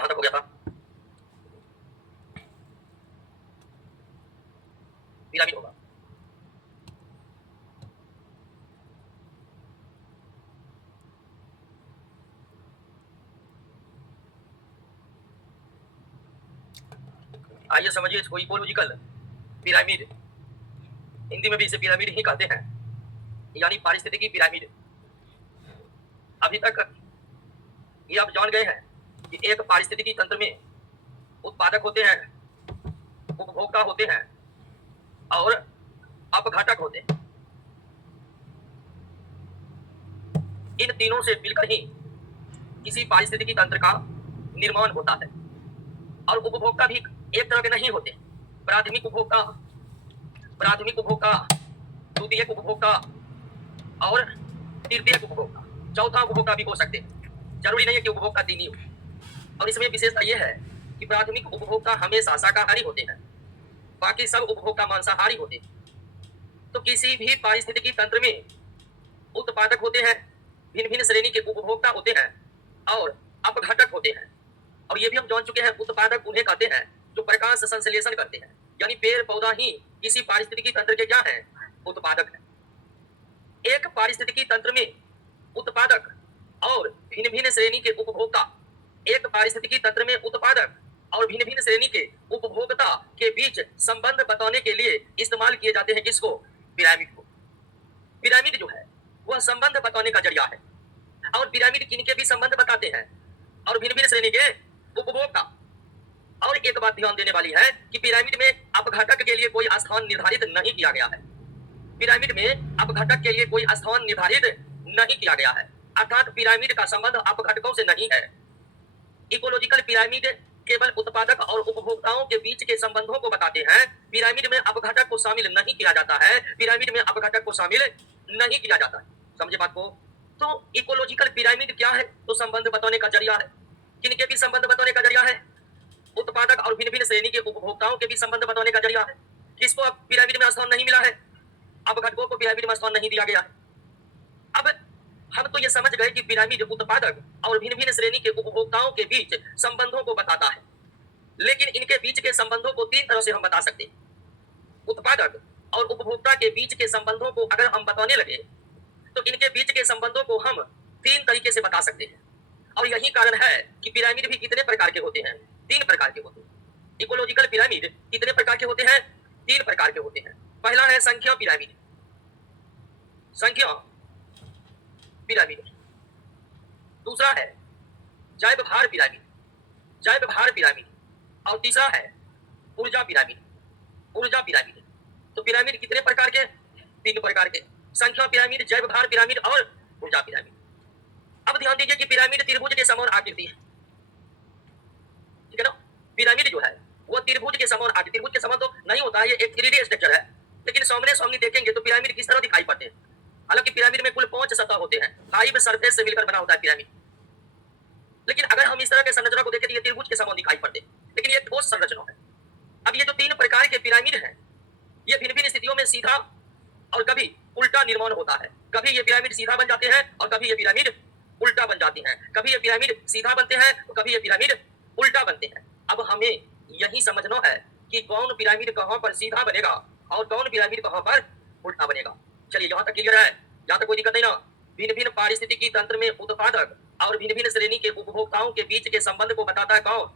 कहां तक हो गया था? पिरामिड होगा। आइए समझिए इसको, इकोलॉजिकल पिरामिड, हिंदी में भी इसे पिरामिड ही कहते हैं, यानी पारिस्थितिकी पिरामिड। अभी तक ये आप जान गए हैं कि एक पारिस्थितिकी तंत्र में उत्पादक होते हैं, उपभोक्ता होते हैं और अपघटक होते हैं। इन तीनों से मिलकर ही किसी पारिस्थितिकी तंत्र का निर्माण होता है। और उपभोक्ता भी एक तरह के नहीं होते। प्राथमिक उपभोक्ता, द्वितीयक उपभोक्ता और तृतीयक उपभोक्ता, चौथा उपभोक्ता भी हो सकते हैं। जरूरी नहीं है कि उपभोक्ता तीन ही हो। और इसमें विशेषता यह है कि प्राथमिक उपभोक्ता हमेशा शाकाहारी होते हैं, बाकी सब उपभोक्ता मांसाहारी होते हैं। तो किसी भी पारिस्थितिकी तंत्र में उत्पादक होते हैं, भिन्न भिन्न श्रेणी के उपभोक्ता होते हैं और अपघटक होते हैं। और ये भी हम जान चुके हैं, उत्पादक उन्हें कहते हैं जो प्रकाश संश्लेषण करते हैं, यानी पेड़ पौधा ही किसी पारिस्थितिकी तंत्र के क्या है? उत्पादक है। एक पारिस्थितिकी तंत्र में उत्पादक और भिन्न भिन्न श्रेणी के उपभोक्ता, एक पारिस्थितिकी तंत्र में उत्पादक और भिन्न भिन्न श्रेणी के उपभोक्ता के बीच संबंध बताने के लिए इस्तेमाल किए जाते हैं किसको? पिरामिड को। पिरामिड जो है वह संबंध बताने का जरिया है। और पिरामिड किनके भी संबंध बताते हैं? और भिन्न भिन्न श्रेणी के उपभोक्ता। और एक बात ध्यान देने वाली है कि पिरामिड में अपघटक के लिए कोई स्थान निर्धारित नहीं किया गया है। पिरामिड में अपघटक के लिए कोई स्थान निर्धारित नहीं किया गया है, अर्थात पिरामिड का संबंध अपघटकों से नहीं है। इकोलॉजिकल पिरामिड केवल उत्पादक और उपभोक्ताओं के बीच के संबंधों को बताते हैं। पिरामिड में अपघटक को शामिल नहीं किया जाता है, पिरामिड में अपघटक को शामिल नहीं किया जाता है। समझे बात को? तो इकोलॉजिकल पिरामिड क्या है? तो संबंध बताने का जरिया है। किनके भी संबंध बताने का जरिया है? उत्पादक और भिन्न भिन्न श्रेणी के उपभोक्ताओं के भी संबंध बताने का जरिया है। किसको अब पिरामिड में स्थान नहीं मिला है? अपघटकों को पिरामिड में स्थान नहीं दिया गया है। अब हम तो ये समझ गए कि पिरामिड उत्पादक और भिन्न भिन्न श्रेणी के उपभोक्ताओं के बीच संबंधों को बताता है। लेकिन इनके बीच के संबंधों को तीन तरह से हम बता सकते हैं। उत्पादक और उपभोक्ता के बीच के संबंधों को अगर हम बताने लगे तो इनके बीच के संबंधों को हम तीन तरीके से बता सकते हैं। और यही कारण है कि पिरामिड भी कितने प्रकार के होते हैं? तीन प्रकार के होते हैं। इकोलॉजिकल पिरामिड कितने प्रकार के होते हैं? तीन प्रकार के होते हैं। पहला है संख्या पिरामिड, संख्या पिरामिड। दूसरा है जैव भार पिरामिड, जैव भार पिरामिड। और तीसरा है ऊर्जा पिरामिड, ऊर्जा पिरामिड। तो पिरामिड कितने प्रकार के? तीन प्रकार के, संख्या पिरामिड, जैव भार पिरामिड और ऊर्जा पिरामिड। अब ध्यान दीजिए कि पिरामिड त्रिभुज के समान आकृति है, ठीक है ना? पिरामिड जो है वो त्रिभुज के समान आकृति, त्रिभुज के समान तो नहीं होता है, ये एक 3D स्ट्रक्चर है। लेकिन सामने सामने देखेंगे तो पिरामिड किस तरह दिखाई पड़ते हैं? हालांकि पिरामिड में कुल 5 सतह होते हैं, 5 सरफेस से मिलकर बना होता है पिरामिड। लेकिन अगर हम इस तरह के संरचना को देखें तो ये त्रिभुज के समान दिखाई पड़ते हैं, लेकिन ये ठोस संरचना है। अब ये जो तीन प्रकार के पिरामिड हैं, ये भिन्न भिन्न स्थितियों में सीधा और कभी उल्टा निर्माण होता है। कभी ये पिरामिड सीधा बन जाते हैं और कभी ये पिरामिड उल्टा बन जाती हैं। कभी ये पिरामिड सीधा बनते हैं तो कभी ये पिरामिड उल्टा बनते हैं। अब हमें यही समझना है कि कौन पिरामिड कहां पर सीधा बनेगा और कौन पिरामिड कहां पर उल्टा बनेगा। चलिए यहाँ तक क्लियर है, यहाँ तक कोई दिक्कत नहीं ना? भिन्न भिन्न पारिस्थितिकी तंत्र में उत्पादक और भिन्न भिन्न श्रेणी के उपभोक्ताओं के बीच के संबंध को बताता है कौन?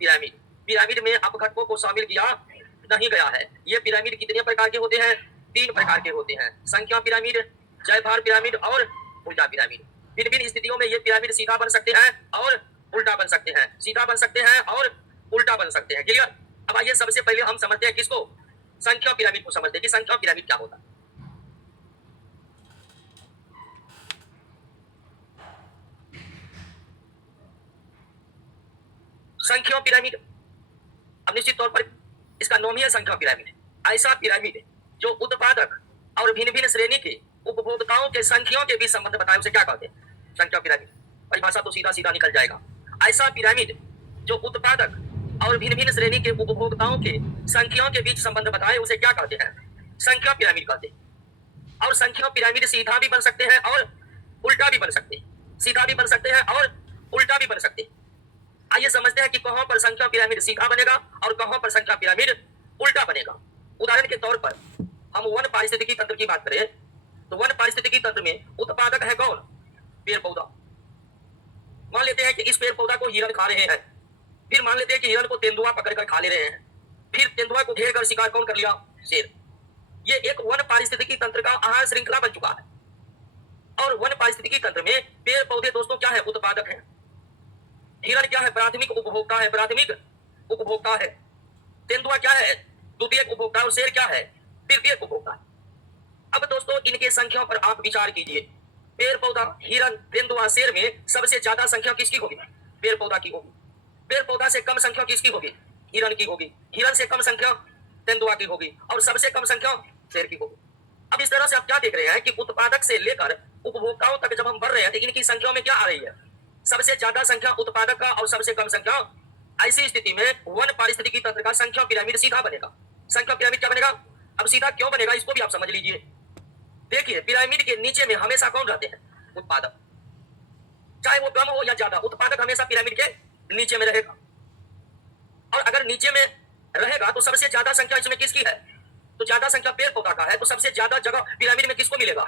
पिरामिड। पिरामिड में अपघटकों को शामिल किया नहीं गया है। ये पिरामिड कितने प्रकार के होते हैं? तीन प्रकार के होते हैं, संख्या पिरामिड, जैव भार पिरामिड और ऊर्जा पिरामिड। भिन्न भिन्न स्थितियों में ये पिरामिड सीधा बन सकते हैं और उल्टा बन सकते हैं, सीधा बन सकते हैं और उल्टा बन सकते हैं। क्लियर? अब आइए सबसे पहले हम समझते हैं किसको? संख्या पिरामिड को समझते हैं कि संख्या पिरामिड क्या होता है। संख्या पिरामिड अब निश्चित तौर पर इसका नाम ही है संख्या पिरामिड। ऐसा पिरामिड जो उत्पादक और भिन्न भिन्न श्रेणी के उपभोक्ताओं के संख्याओं के बीच संबंध बताए उसे क्या कहते हैं? संख्या पिरामिड। परिभाषा तो सीधा सीधा निकल जाएगा। ऐसा पिरामिड जो उत्पादक और भिन्न भिन्न श्रेणी के उपभोक्ताओं के संख्याओं के बीच संबंध बताए उसे क्या कहते हैं? संख्या पिरामिड कहते हैं। और संख्या पिरामिड सीधा भी बन सकते हैं और उल्टा भी बन सकते हैं, सीधा भी बन सकते हैं और उल्टा भी बन सकते हैं। आइए समझते हैं कि कहां पर संख्या पिरामिड सीधा बनेगा और कहां पर संख्या पिरामिड उल्टा बनेगा। उदाहरण के तौर पर हम वन पारिस्थितिकी तंत्र की बात करें तो वन पारिस्थितिकी तंत्र में उत्पादक है कौन? पेड़ पौधा। मान लेते हैं कि इस पेड़ पौधा को हिरण खा रहे हैं, फिर मान लेते हैं कि हिरण को तेंदुआ पकड़कर खा ले रहे हैं, फिर तेंदुआ को घेर कर शिकार कौन कर लिया? शेर। ये एक वन पारिस्थितिकी तंत्र का आहार श्रृंखला बन चुका है। और वन पारिस्थितिकी तंत्र में पेड़ पौधे दोस्तों क्या है? उत्पादक है। हिरण क्या है? प्राथमिक उपभोक्ता है, प्राथमिक उपभोक्ता है। तेंदुआ क्या है? द्वितीयक उपभोक्ता। और शेर क्या है? तृतीयक उपभोक्ता। अब दोस्तों इनके संख्या पर आप विचार कीजिए। पेड़ पौधा, हिरण, तेंदुआ, शेर में सबसे ज्यादा संख्या किसकी होगी? पेड़ पौधा की होगी। पेड़ पौधा से कम संख्या किसकी होगी? हिरण की होगी। हिरण से कम संख्या तेंदुआ की होगी और सबसे कम संख्या शेर की होगी। अब इस तरह से आप क्या देख रहे हैं कि उत्पादक से लेकर उपभोक्ताओं तक जब हम बढ़ रहे हैं तो इनकी संख्या में क्या आ रही है? सबसे ज्यादा संख्या उत्पादक का और सबसे कम संख्या। ऐसी स्थिति में वन पारिस्थितिकी तंत्र का संख्या पिरामिड सीधा बनेगा। संख्या पिरामिड क्या बनेगा? अब सीधा क्यों बनेगा इसको भी आप समझ लीजिए। देखिए पिरामिड के नीचे में हमेशा कौन रहते हैं? उत्पादक। चाहे वो कम हो या ज्यादा, उत्पादक हमेशा पिरामिड के नीचे में रहेगा। और अगर नीचे में रहेगा तो सबसे ज्यादा संख्या इसमें किसकी है? तो ज्यादा संख्या पेड़ पौधा का है, तो सबसे ज्यादा जगह पिरामिड में किसको मिलेगा?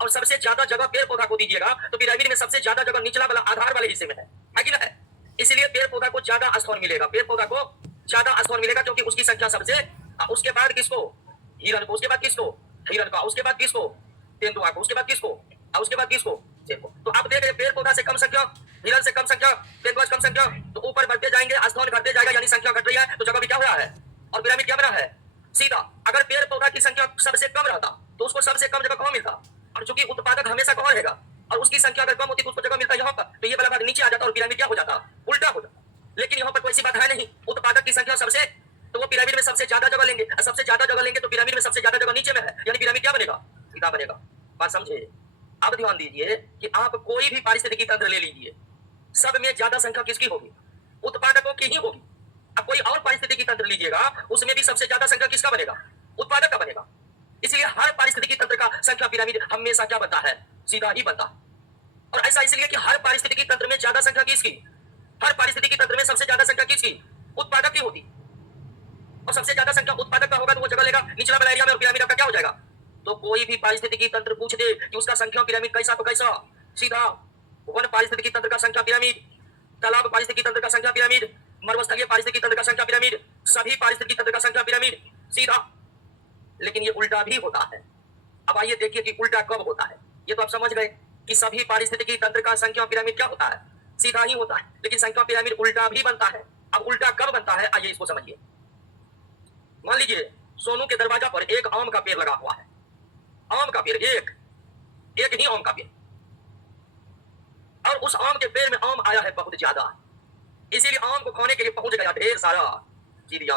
और सबसे ज्यादा जगह पेड़ पौधा को दीजिएगा तो पिरामिड में सबसे ज्यादा जगह निचला वाला आधार वाले हिस्से में है कि ना है? इसलिए पेड़ पौधा को ज्यादा स्थान मिलेगा, पेड़ पौधा को ज्यादा स्थान मिलेगा क्योंकि उसकी संख्या सबसे। उसके बाद किसको? हिरण को। उसके बाद किसको? हिरण का। उसके बाद किसको? तेंदुआ को। उसके बाद किसको? और उसके बाद किसको? शेर को। तो आप देख रहे पेड़ पौधा से कम संख्या, हिरण से कम संख्या, तेंदुआ से कम संख्या, तो ऊपर बढ़ते जाएंगे, स्थान घटते जाएगा, यानी संख्या घट रही है तो जगह भी क्या हो रहा है? और पिरामिड क्या बना है? सीधा। अगर पेड़ पौधा की संख्या सबसे कम रहता तो उसको सबसे कम जगह कहां मिलता? और चूंकि उत्पादक हमेशा कहां रहेगा और उसकी संख्या अगर कम होती तो उसको जगह मिलता यहाँ पर, तो ये वाला भाग नीचे आ जाता और पिरामिड क्या हो जाता? उल्टा हो जाता। लेकिन यहाँ पर कोई सी बात है नहीं, उत्पादक की संख्या सबसे, तो वो पिरामिड में सबसे ज्यादा जगह लेंगे, सबसे ज्यादा जगह लेंगे तो पिरामिड में सबसे ज्यादा जगह नीचे में है, यानी पिरामिड क्या बनेगा? सीधा बनेगा। बात समझे? अब ध्यान दीजिए कि आप कोई भी पारिस्थितिकी तंत्र ले लीजिए, सब में ज्यादा संख्या किसकी होगी? उत्पादकों की ही होगी। अब कोई और पारिस्थितिकी तंत्र लीजिएगा, उसमें भी सबसे ज्यादा संख्या किसका बनेगा? उत्पादक का बनेगा। इसलिए हर पारिस्थितिकी तंत्र का संख्या पिरामिड हमेशा क्या बनता है? सीधा ही बनता। और ऐसा इसलिए कि हर पारिस्थितिकी तंत्र में ज्यादा संख्या किसकी? हर पारिस्थितिकी तंत्र में सबसे ज्यादा संख्या किसकी? उत्पादक की होती। और सबसे ज्यादा संख्या उत्पादक का होगा तो वो जगह लेगा निचला वाला एरिया में और पिरामिड आपका क्या हो जाएगा? तो कोई भी पारिस्थितिकी तंत्र पूछ दे कि उसका संख्या पिरामिड कैसा तो कैसा? सीधा। वन पारिस्थितिकी तंत्र का संख्या पिरामिड, तालाब पारिस्थितिकी तंत्र का संख्या पिरामिड, मरुस्थलीय पारिस्थितिकी तंत्र का संख्या पिरामिड, सभी पारिस्थितिकी तंत्र का संख्या पिरामिड सीधा। लेकिन ये उल्टा भी होता है। अब आइए देखिए कि उल्टा कब होता है। ये तो आप समझ गए कि सभी पारिस्थितिकी तंत्र का संख्या पिरामिड क्या होता है? सीधा ही होता है। लेकिन संख्या पिरामिड उल्टा भी बनता है। अब उल्टा कब बनता है आइए इसको समझिए। मान लीजिए सोनू के दरवाजा पर एक आम का पेड़ लगा हुआ है। आम का पेड़, एक ही आम का पेड़, और उस आम के पेड़ में आम आया है बहुत ज्यादा, इसीलिए आम को खाने के लिए पहुंच गया ढेर सारा चिड़िया।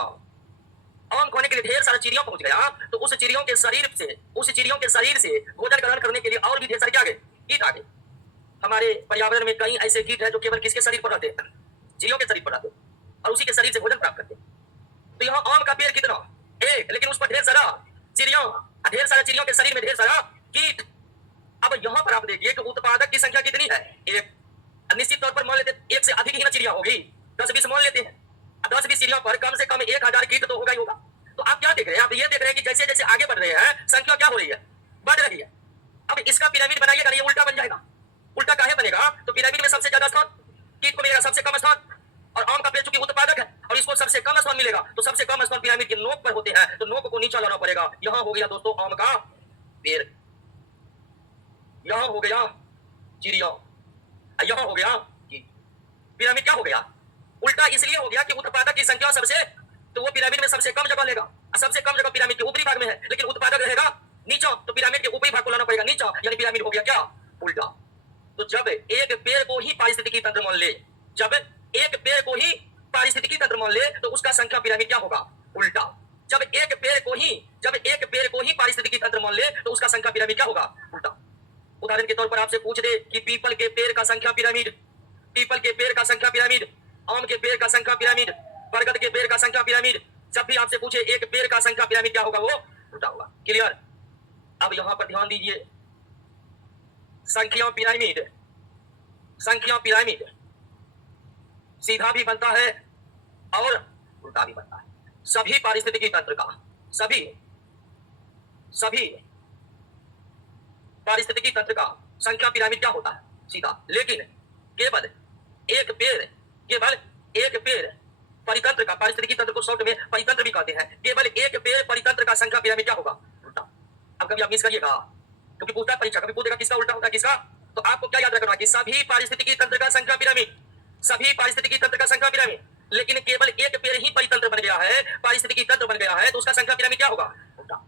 आम खाने के लिए ढेर सारा चिड़िया पहुंच गया तो उस चिड़ियों के शरीर से भोजन ग्रहण करने के लिए और भी ढेर सारे क्या गए? कीट आ गए। हमारे पर्यावरण में कई ऐसे कीट हैं जो केवल किसके शरीर पर रहते हैं? चिड़ियों के शरीर पर रहते हैं और उसी के शरीर से भोजन प्राप्त करते हैं। तो यहाँ आम का पेड़ कितना? एक, लेकिन उस पर ढेर सारा चिड़िया, ढेर सारा चिड़ियों के शरीर में ढेर सारा कीट। अब यहाँ पर आप देखिए कि उत्पादक की संख्या कितनी है? एक। निश्चित तौर पर मान लेते एक से अधिक ही ना चिड़िया होगी, 10-20 मान लेते हैं। 10-20 चिड़िया पर कम से कम 1000 कीट तो होगा ही होगा। तो आप क्या देख रहे हैं? आप ये देख रहे हैं कि जैसे जैसे आगे बढ़ रहे हैं संख्या क्या हो रही है? बढ़ रही है। अब इसका पिरामिड बनाइएगा, ये उल्टा बन जाएगा। उल्टा काहे बनेगा? तो पिरामिड में सबसे ज्यादा स्थान कीट को मिलेगा, सबसे कम स्थान, और आम का पेड़ चूंकि उत्पादक है और इसको सबसे कम स्थान मिलेगा, तो सबसे कम स्थान पिरामिड के नोक पर होते हैं, तो नोक को नीचा लाना पड़ेगा। यहाँ हो गया दोस्तों आम का पेड़, यहाँ हो गया चिड़िया, यहाँ हो गया पिरामिड। क्या हो गया? उल्टा इसलिए हो गया कि उत्पादक की संख्या सबसे, तो वो पिरामिड में सबसे कम जगह लेगा। सबसे कम जगह पिरामिड के ऊपरी भाग में है, लेकिन उत्पादक रहेगा नीचा, तो पिरामिड के ऊपरी भाग को लाना पड़ेगा नीचा, यानी पिरामिड हो गया क्या? उल्टा। तो जब एक पेड़ को ही पारिस्थितिकी तंत्र मान ले, जब एक पेड़ को ही पारिस्थितिकी तंत्र मान ले तो उसका संख्या पिरामिड क्या होगा? उल्टा। जब एक पेड़ को ही पारिस्थितिकी तंत्र मान ले तो उसका संख्या पिरामिड क्या होगा? उल्टा। उदाहरण के तौर पर आपसे पूछ दे कि पीपल के पेड़ का संख्या पिरामिड, पीपल के पेड़ का संख्या पिरामिड, आम के पेड़ का संख्या पिरामिड, बरगद के पेड़ का संख्या पिरामिड, जब भी आपसे पूछे एक पेड़ का संख्या पिरामिड क्या होगा? वो उल्टा होगा। क्लियर? अब यहां पर ध्यान दीजिए, संख्या पिरामिड सीधा भी बनता है और उल्टा भी बनता है। सभी पारिस्थितिकी तंत्र का सभी सभी पारिस्थितिकी तंत्र का संख्या पिरामिड क्या होता है? सीधा। लेकिन केवल एक पेड़ केवल एक पेड़ परितंत्र का, पारिस्थितिकी तंत्र को शॉर्ट में परितंत्र भी कहते हैं, केवल एक पेड़ परितंत्र का संख्या पिरामिड क्या होगा? उल्टा। अब कभी आप मिस करिएगा, क्योंकि पूछता है परीक्षा, कभी पूछेगा किसका उल्टा होता है किसका, तो आपको क्या याद रखना कि सभी पारिस्थितिकी तंत्र का संख्या पिरामिड, सभी पारिस्थितिकी तंत्र का संख्या पिरामिड, लेकिन केवल एक पेड़ ही परितंत्र बन गया है, पारिस्थितिकी तंत्र बन गया है, तो उसका संख्या पिरामिड क्या होगा? उल्टा।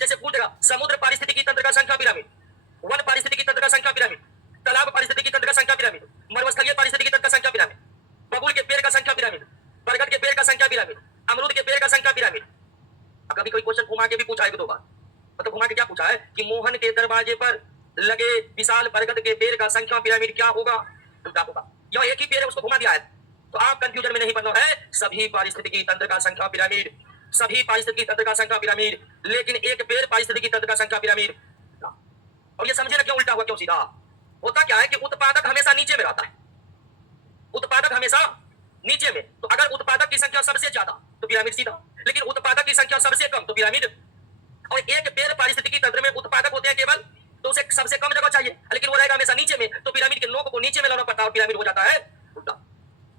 जैसे पूछेगा समुद्र पारिस्थितिकी तंत्र का संख्या पिरामिड, वन पारिस्थितिकी तंत्र का संख्या पिरामिड, तालाब पारिस्थितिकी तंत्र का संख्या पिरामिड, मरुस्थलीय पारिस्थितिकी तंत्र का संख्या पिरामिड, बबूल के पेड़ का संख्या पिरामिड, बरगद के पेड़ का संख्या पिरामिड, अमरूद के पेड़ का संख्या पिरामिड। कभी कोई क्वेश्चन घुमा के भी पूछा है दो बार, मतलब घुमा के क्या पूछा है कि मोहन के दरवाजे पर लगे विशाल बरगद के पेड़ का संख्या पिरामिड क्या होगा? उल्टा होगा। यह एक ही पेड़ है, उसको घुमा दिया है, तो आप कंफ्यूजन में नहीं पड़ना है। सभी पारिस्थितिकी तंत्र का संख्या पिरामिड, सभी पारिस्थितिकी तंत्र का संख्या पिरामिड, लेकिन एक पेड़ पारिस्थितिकी तंत्र का संख्या पिरामिड। और ये समझे ना क्यों उल्टा हुआ क्यों सीधा? होता क्या है कि उत्पादक हमेशा नीचे में रहता है, उत्पादक हमेशा नीचे में, तो अगर उत्पादक की संख्या सबसे ज्यादा तो पिरामिड सीधा, लेकिन उत्पादक की संख्या सबसे कम तो पिरामिड। और एक पेड़ पारिस्थितिकी तंत्र में उत्पादक होते हैं केवल, तो उसे सबसे कम जगह चाहिए, लेकिन वो रहेगा हमेशा नीचे में, तो पिरामिड के नोक को नीचे में लाना पड़ता है और पिरामिड हो जाता है उल्टा।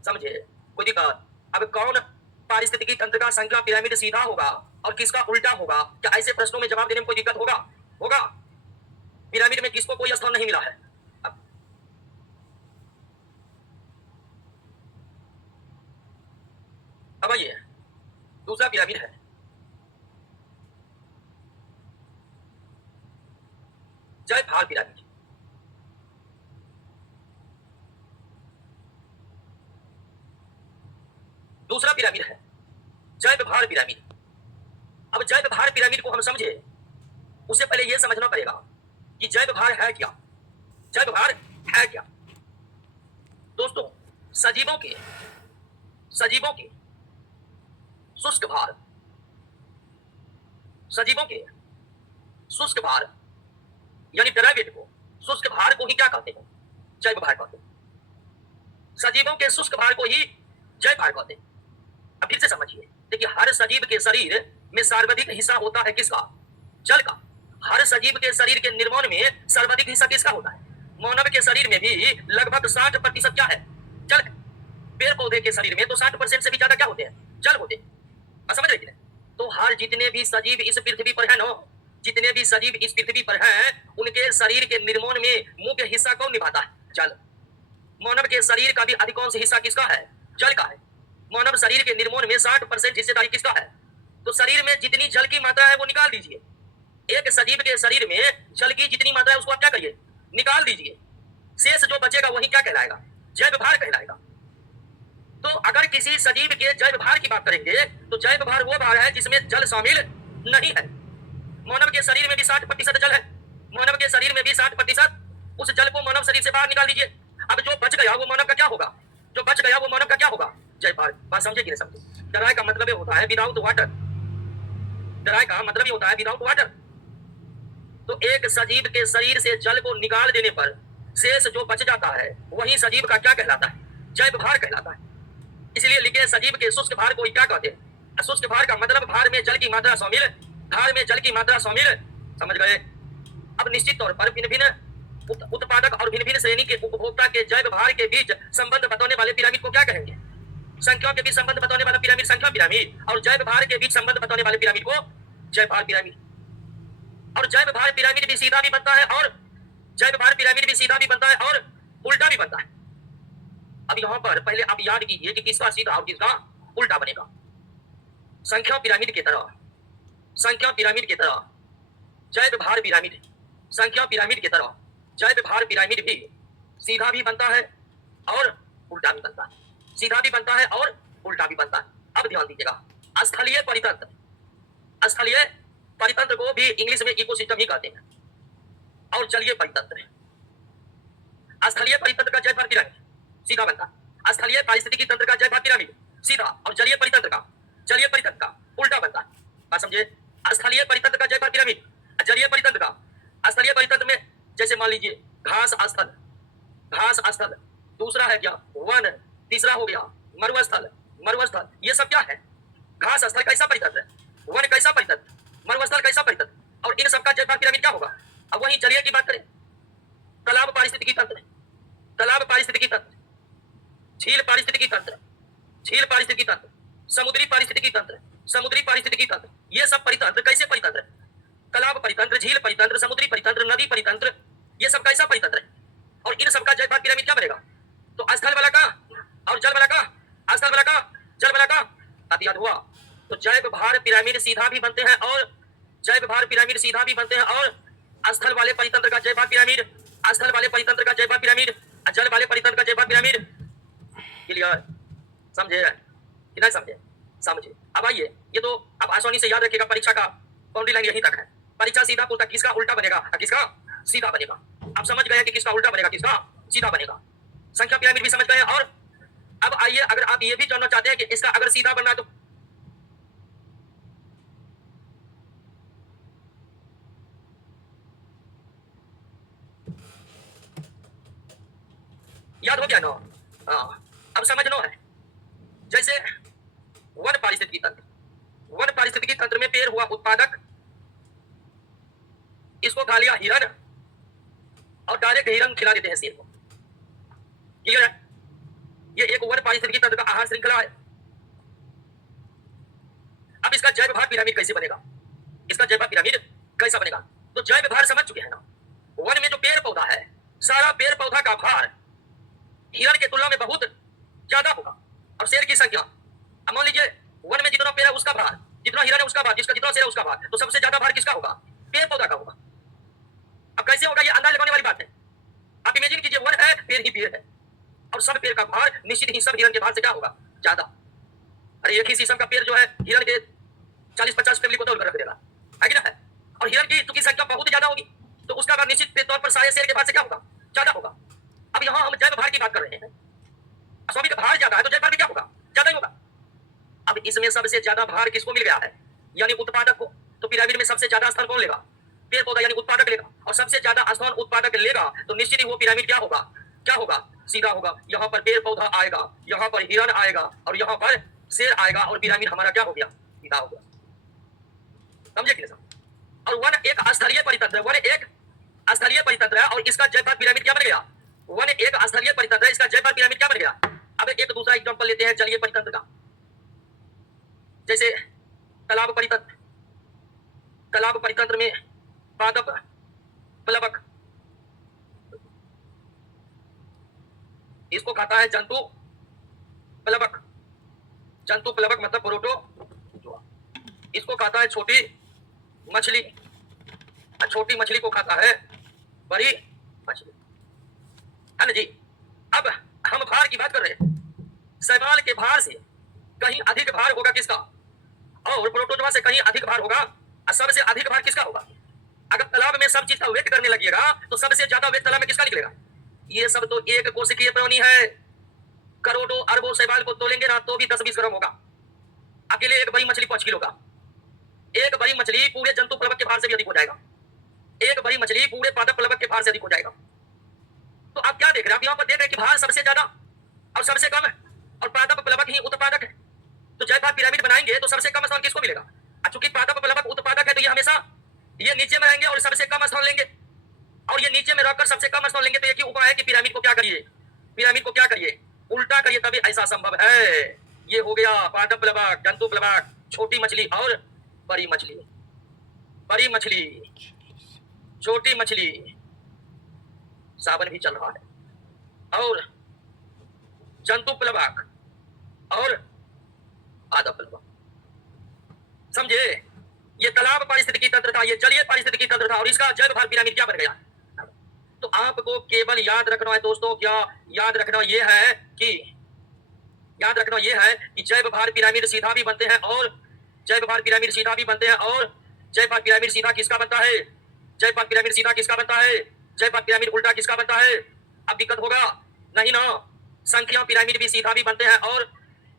समझे? कोई दिक्कत? अब कौन पारिस्थितिकी तंत्र का संख्या पिरामिड सीधा होगा और किसका उल्टा होगा? क्या ऐसे प्रश्नों में जवाब देने में कोई दिक्कत होगा? होगा। पिरामिड में किसको कोई स्थान नहीं मिला है। अब आइए, दूसरा पिरामिड है जयभार पिरामिड। दूसरा पिरामिड है जयभार पिरामिड। अब जयभार पिरामिड को हम समझे उससे पहले यह समझना पड़ेगा कि जयभार है क्या। जयभार है क्या? दोस्तों, सजीवों के शुष्क भार, सजीवों के शुष्क भार यानी ड्राइवेट को, शुष्क भार को ही क्या कहते हैं? जैव भार कहते हैं। सजीवों के शुष्क भार को ही जैव भार कहते हैं। अब फिर से समझिए, देखिए हर सजीव के शरीर में सर्वाधिक हिस्सा होता है किसका? जल का। हर सजीव के शरीर के निर्माण में सर्वाधिक हिस्सा किसका होता है? मानव के शरीर में भी लगभग 60% क्या है? जल है। पेड़ पौधे के शरीर में तो 60% से भी ज्यादा क्या होते हैं? जल होते हैं। समझ रहे हैं? तो हर जितने भी सजीव इस पृथ्वी पर है ना, जितने भी सजीव इस पृथ्वी पर हैं, उनके शरीर के निर्माण में मुख्य हिस्सा कौन निभाता है? जल। मानव के शरीर का भी अधिकांश हिस्सा किसका है? जल का है। मानव शरीर के निर्माण में 60% हिस्सेदारी किसका है? तो शरीर में जितनी जल की मात्रा है वो निकाल दीजिए। एक सजीव के शरीर में जल की जितनी मात्रा है उसको आप क्या करिए? निकाल दीजिए। शेष जो बचेगा वही क्या कहलाएगा? जैव भार कहलाएगा। तो अगर किसी सजीव के जैव भार की बात करेंगे तो जैव भार वो भार है जिसमें जल शामिल नहीं है। मानव के शरीर में भी 60% जल है। मानव के शरीर में भी 60%, उस जल को मानव शरीर से बाहर निकाल दीजिए। अब जो बच गया वो मानव का क्या होगा? जो बच गया वो मानव का क्या होगा? जय भार। बात समझे कि नहीं समझे? ड्राई का मतलब होता है विदाउट वाटर। ड्राई का मतलब ही होता है विदाउट वाटर। तो एक सजीव के शरीर से जल को निकाल देने पर शेष जो बच जाता है वही सजीव का क्या कहलाता है? जैव भार कहलाता है। इसलिए लिखे सजीव के शुष्क भार को क्या कहते हैं? शुष्क भार का मतलब भार में जल की मात्रा शामिल, भार में जल की मात्रा शामिल। समझ गए? अब निश्चित तौर पर भिन्न भिन्न उत्पादक और भिन्न भिन्न श्रेणी के उपभोक्ता के जैव भार के बीच संबंध बताने वाले पिरामिड को क्या कहेंगे? संख्याओं के बीच संबंध बताने वाला पिरामिड संख्या पिरामिड, और जैव भार के बीच संबंध बताने वाले पिरामिड को जैव भार पिरामिड। और जैव भार पिरामिड भी सीधा भी बनता है और जैव भार पिरामिड भी सीधा भी बनता है और उल्टा भी बनता है। अब यहां पर पहले आप याद कीजिए कि किसका सीधा और किसका उल्टा बनेगा। संख्या पिरामिड की तरह, संख्या पिरामिड की तरह जैव भार पिरामिड, संख्या पिरामिड की तरह जैव भार पिरामिड भी सीधा भी बनता है और उल्टा भी बनता है। सीधा भी बनता है और उल्टा भी बनता है। अब ध्यान दीजिएगा, स्थलीय परितंत्र, स्थलीय परितंत्र को भी इंग्लिश में इकोसिस्टम ही कहते हैं, और जलीय परितंत्र, स्थलीय परितंत्र का जैव भार पिरामिड सीधा बनता है। स्थलीय पारिस्थितिकी तंत्र का जैव भार पिरामिड सीधा, और जलीय परितंत्र का उल्टा बनता है। बात समझे? स्थलीय परितंत्र का जैव भार पिरामिड, जलीय परितंत्र का, स्थलीय परितंत्र में जैसे मान लीजिए घास स्थल, दूसरा है क्या? वन, तीसरा हो गया, मरुस्थल, मरुस्थल, ये सब क्या है? घास स्थल कैसा परितंत्र, वन कैसा परितंत्र, मरुस्थल कैसा परितंत्र, और इन सबका जैव पिरामिड क्या होगा? अब वही जलीय की बात करें, तालाब पारिस्थितिकी तंत्र, तालाब पारिस्थितिकी तंत्र, झील पारिस्थितिकी तंत्र, झील पारिस्थितिकी तंत्र, समुद्री पारिस्थितिकी तंत्र, समुद्री पारिस्थितिकी तंत्र, ये सब परितंत्र कैसे परितंत्र? तालाब परितंत्र, झील परितंत्र, समुद्री परितंत्र, नदी परितंत्र, ये सब कैसा परितंत्र है? और इन सबका जैव पिरामिड क्या बनेगा? तो स्थल वाला का और जल वाला का, स्थल वाला का, जल वाला का अति हुआ। तो जैव भार पिरामिड सीधा भी बनते हैं और जैव भार पिरामिड सीधा भी बनते हैं, और स्थल वाले परितंत्र का जैव भार पिरामिड, स्थल वाले परितंत्र का जैव भार पिरामिड, जल वाले परितंत्र का जैव भार पिरामिड। क्लियर? समझे कि नहीं समझे? समझे। अब आइए, ये तो अब आसानी से याद रखिएगा, परीक्षा का बाउंड्री लाइन यहीं तक है। परीक्षा सीधा पूछता किसका उल्टा बनेगा, किसका सीधा बनेगा। अब समझ गए कि किसका उल्टा बनेगा, किसका सीधा बनेगा। संख्या पिरामिड भी समझ गए। और अब आइए, अगर आप ये भी जानना चाहते हैं कि इसका अगर सीधा बनना है तो याद हो गया ना? हाँ, अब समझना है। जैसे वन पारिस्थितिकी तंत्र, वन पारिस्थितिकी तंत्र में पेड़ हुआ उत्पादक, इसको खा लिया हिरण और डायरेक्ट हिरण खिला देते हैं शेर को। क्लियर है? ये एक वन पारिस्थितिकी तंत्र का आहार श्रृंखला है। अब इसका जैव भार पिरामिड कैसे बनेगा? इसका जैव भार पिरामिड कैसा बनेगा? तो जैव भार समझ चुके हैं ना? वन में जो पेड़ पौधा है, सारा पेड़ पौधा का भार हिरण के तुलना में बहुत ज्यादा होगा। और शेर की संख्या, मान लीजिए वन में जितना पेड़ है उसका भार, जितना हिरण है उसका भार, जिसका जितना शेर है उसका भार, तो सबसे ज्यादा भार किसका होगा? पेड़ पौधा का होगा। अब कैसे होगा? ये अंदाज लगाने वाली बात है। आप इमेजिन कीजिए, वन है, पेड़ ही पेड़ है, और सब पेड़ का भार निश्चित ही सब हिरण के भार से क्या होगा? ज्यादा। अरे एक ही शीशम का पेड़ जो है हिरण के 40-50 फैमिली को तोड़ कर रख देगा, है कि ना? है। और हिरण की चूंकि संख्या बहुत ज्यादा होगी, तो उसका भार निश्चित तौर पर सारे शेर के भार से क्या होगा? ज्यादा होगा। अब यहाँ हम जैव भार की बात कर रहे हैं, स्वामी का भार ज्यादा है तो जैव भार भी क्या होगा? ज्यादा ही होगा। अब इसमें सबसे ज्यादा भार किसको मिल गया है? यानी उत्पादक को। तो पिरामिड में सबसे ज्यादा स्थान कौन लेगा? पेड़ पौधा यानी उत्पादक लेगा। और सबसे ज्यादा स्थान उत्पादक लेगा तो निश्चित ही वो पिरामिड क्या होगा? क्या होगा? सीधा होगा। यहाँ पर पेड़ पौधा आएगा, यहाँ पर हिरण आएगा, और यहाँ पर शेर आएगा, और पिरामिड हमारा क्या हो गया? सीधा हो गया। समझे कि नहीं? और वन एक स्थलीय परितंत्र है, वन एक स्थलीय परितंत्र है, और इसका जैव भार पिरामिड क्या बन गया? वन एक स्थलीय परितंत्र है, इसका जैव भार पिरामिड क्या बन गया? अब एक दूसरा एग्जांपल लेते हैं जलीय परितंत्र का। जैसे तालाब परितंत्र, तालाब परितंत्र में पादप, प्लवक, इसको खाता है जंतु प्लवक, जंतु प्लवक मतलब प्रोटोजोआ। इसको खाता है छोटी मछली, छोटी मछली को खाता है बड़ी मछली, है ना जी? अब हम भार की बात कर रहे हैं। शैवाल के भार से कहीं अधिक भार होगा किसका? और प्रोटोजोआ से कहीं अधिक भार होगा। सबसे अधिक भार किसका होगा? अगर तालाब में सब चीज का वेट करने लगिएगा तो सबसे ज्यादा वेट तालाब में किसका निकलेगा? ये सब तो एक कोशिकीय प्राणी है। करोड़ों अरबों शैवाल को तोलेंगे ना तो भी 10-20 ग्राम होगा। अकेले एक बड़ी मछली 5 किलो का, एक बड़ी मछली पूरे जंतु प्लवक के भार से भी अधिक हो जाएगा, एक बड़ी मछली पूरे पादप प्लवक के भार से अधिक हो जाएगा। तो आप क्या देख रहे हैं? आप यहाँ पर देख रहे हैं कि भार सबसे ज्यादा और सबसे कम है, और पादप प्लवक ही उत्पादक है। तो जैव भार पिरामिड बनाएंगे तो सबसे कम स्थान किसको मिलेगा? चूंकि पादप प्लवक उत्पादक है तो ये हमेशा ये नीचे में रहेंगे और सबसे कम स्थान लेंगे, और ये नीचे में रहकर सबसे कम स्थान लेंगे। तो एक ही उपाय है कि पिरामिड को क्या करिए? पिरामिड को क्या करिए? उल्टा करिए, तभी ऐसा संभव है। ये हो गया पादप प्लवक, जंतु प्लवक, छोटी मछली और बड़ी मछली, बड़ी मछली, छोटी मछली, सावन भी चल रहा है, और जंतु प्लवक और पादप प्लवक। समझे? ये तालाब पारिस्थितिकी तंत्र था, ये जलीय पारिस्थितिकी तंत्र था, और इसका जैव भार पिरामिड क्या बन गया? तो आपको केवल याद रखना है दोस्तों, क्या याद रखना ये है कि याद रखना ये है कि जैव भार पिरामिड सीधा भी बनते हैं, और जैव भार पिरामिड सीधा भी बनते हैं, और जैव भार पिरामिड सीधा किसका बनता है? जैव भार पिरामिड सीधा किसका बनता है? जैव भार पिरामिड उल्टा किसका बनता है? अब दिक्कत होगा नहीं ना? संख्या पिरामिड भी सीधा भी बनते हैं, और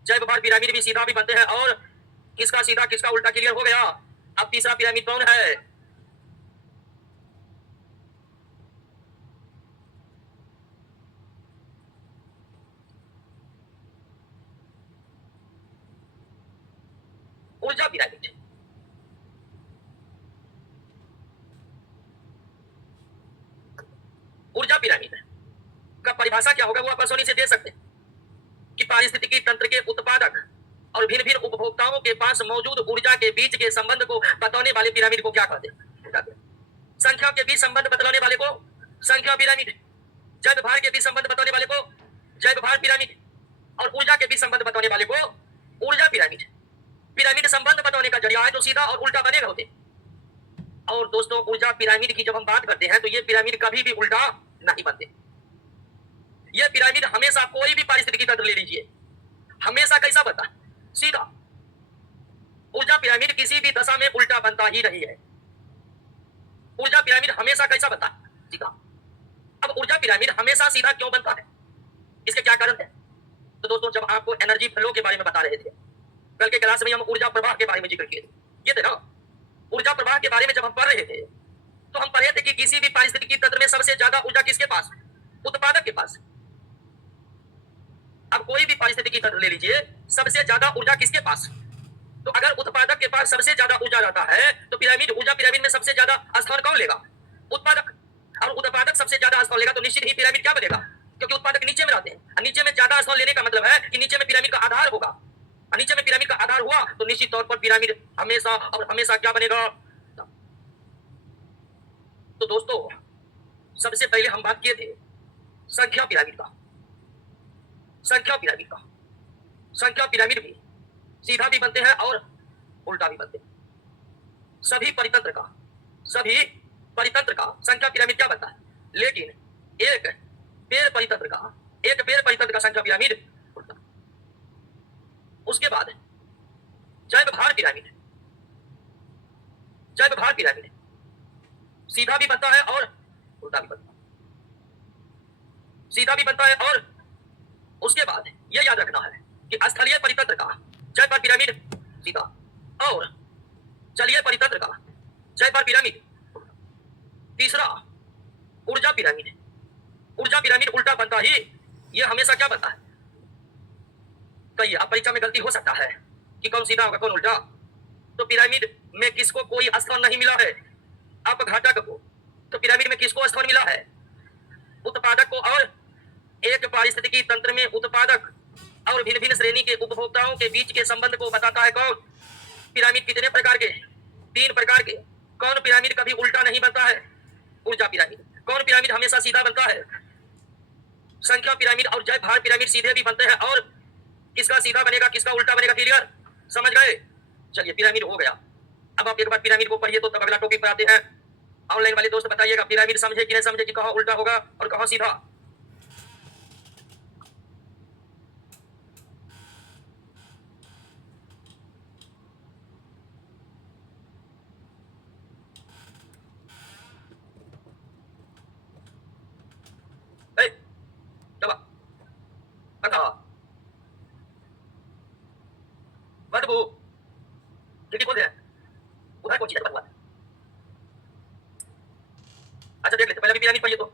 जैव भार पिरामिड भी सीधा भी बनते हैं, और किसका सीधा किसका उल्टा क्लियर हो गया। अब तीसरा पिरामिड कौन है? ऊर्जा पिरामिड। ऊर्जा पिरामिड का परिभाषा क्या होगा वो आप आसानी से दे सकते हैं कि पारिस्थितिकी तंत्र के उत्पादक और भिन्न भिन्न उपभोक्ताओं के पास मौजूद ऊर्जा के बीच के संबंध को बताने वाले पिरामिड को क्या कहते हैं? संख्या के बीच संबंध बतलाने वाले को संख्या पिरामिड, जैव भार के बीच संबंध बताने वाले को जैव भार पिरामिड, और ऊर्जा के बीच संबंध बताने वाले को ऊर्जा पिरामिड। पिरामिड संबंध बताने का जरिया है तो सीधा और उल्टा बनेगा होते। और दोस्तों ऊर्जा पिरामिड की जब हम बात करते हैं तो ये पिरामिड कभी भी उल्टा नहीं बनते। ये पिरामिड हमेशा कोई भी पारिस्थितिकी तंत्र ले लीजिए हमेशा कैसा बनता है? सीधा। ऊर्जा पिरामिड किसी भी दशा में उल्टा बनता ही नहीं है। ऊर्जा पिरामिड हमेशा कैसा बनता है? सीधा। अब ऊर्जा पिरामिड हमेशा सीधा क्यों बनता है, इसके क्या कारण है? तो दोस्तों जब आपको एनर्जी फ्लो के बारे में बता रहे थे कल के क्लास में हम ऊर्जा प्रवाह के बारे में जिक्र किए थे, ये थे ना। ऊर्जा प्रवाह के बारे में जब हम पढ़ रहे थे तो हम पढ़े थे कि किसी भी पारिस्थितिकी तंत्र में सबसे ज्यादा ऊर्जा किसके पास? उत्पादक के पास। अब कोई भी पारिस्थितिकी तंत्र ले लीजिए सबसे ज्यादा ऊर्जा किसके पास? तो अगर उत्पादक के पास सबसे ज्यादा ऊर्जा रहता है तो पिरामिड ऊर्जा पिरामिड में सबसे ज्यादा स्थान कौन लेगा? उत्पादक। और उत्पादक सबसे ज्यादा स्थान लेगा तो निश्चित ही पिरामिड क्या बनेगा? क्योंकि उत्पादक नीचे में रहते हैं और नीचे में ज्यादा स्थान लेने का मतलब है कि नीचे में पिरामिड का आधार होगा और नीचे में पिरामिड का आधार हुआ तो निश्चित तौर पर पिरामिड हमेशा और हमेशा क्या बनेगा? तो दोस्तों सबसे पहले हम बात किए थे संख्या पिरामिड का। संख्या पिरामिड का संख्या पिरामिड भी सीधा भी बनते हैं और उल्टा भी बनते हैं। सभी परितंत्र का संख्या पिरामिड क्या बनता है? लेकिन एक पेड़ परितंत्र का संख्या पिरामिड उल्टा। उसके बाद जैव भार पिरामिड सीधा भी बनता है और उल्टा भी बनता है। सीधा भी बनता है और उसके बाद यह याद रखना है कि स्थलीय परितंत्र का जैव भार पिरामिड सीधा और जलीय परितंत्र का जैव भार पिरामिड। तीसरा ऊर्जा पिरामिड उल्टा बनता ही यह हमेशा क्या बनता है? कहिए अब परीक्षा में गलती हो सकता है कि कौन सीधा होगा कौन उल्टा। तो पिरामिड में किसको कोई स्थान नहीं मिला है? अपघातक को। तो पिरामिड में किसको स्थान मिला है? उत्पादक को। और एक पारिस्थितिकी तंत्र में उत्पादक और भिन्न भिन्न श्रेणी के उपभोक्ताओं के बीच के संबंध को बताता है कौन? पिरामिड कितने प्रकार के? 3 प्रकार के। कौन पिरामिड कभी उल्टा नहीं बनता है? ऊर्जा पिरामिड। कौन पिरामिड हमेशा सीधा बनता है? संख्या पिरामिड। और जैव भार पिरामिड सीधे भी बनते हैं और किसका सीधा बनेगा किसका उल्टा बनेगा क्लियर समझ गए? चलिए पिरामिड हो गया। अब आप एक बार पिरामिड को पढ़िए तो तब अगला टॉपिक पर आते हैं। ऑनलाइन वाले दोस्त बताइएगा पिरामिड समझे कि नहीं समझे कि कहां उल्टा होगा और कहां सीधा। अच्छा देख लेते पहले भी पिरामिड पढ़िए तो।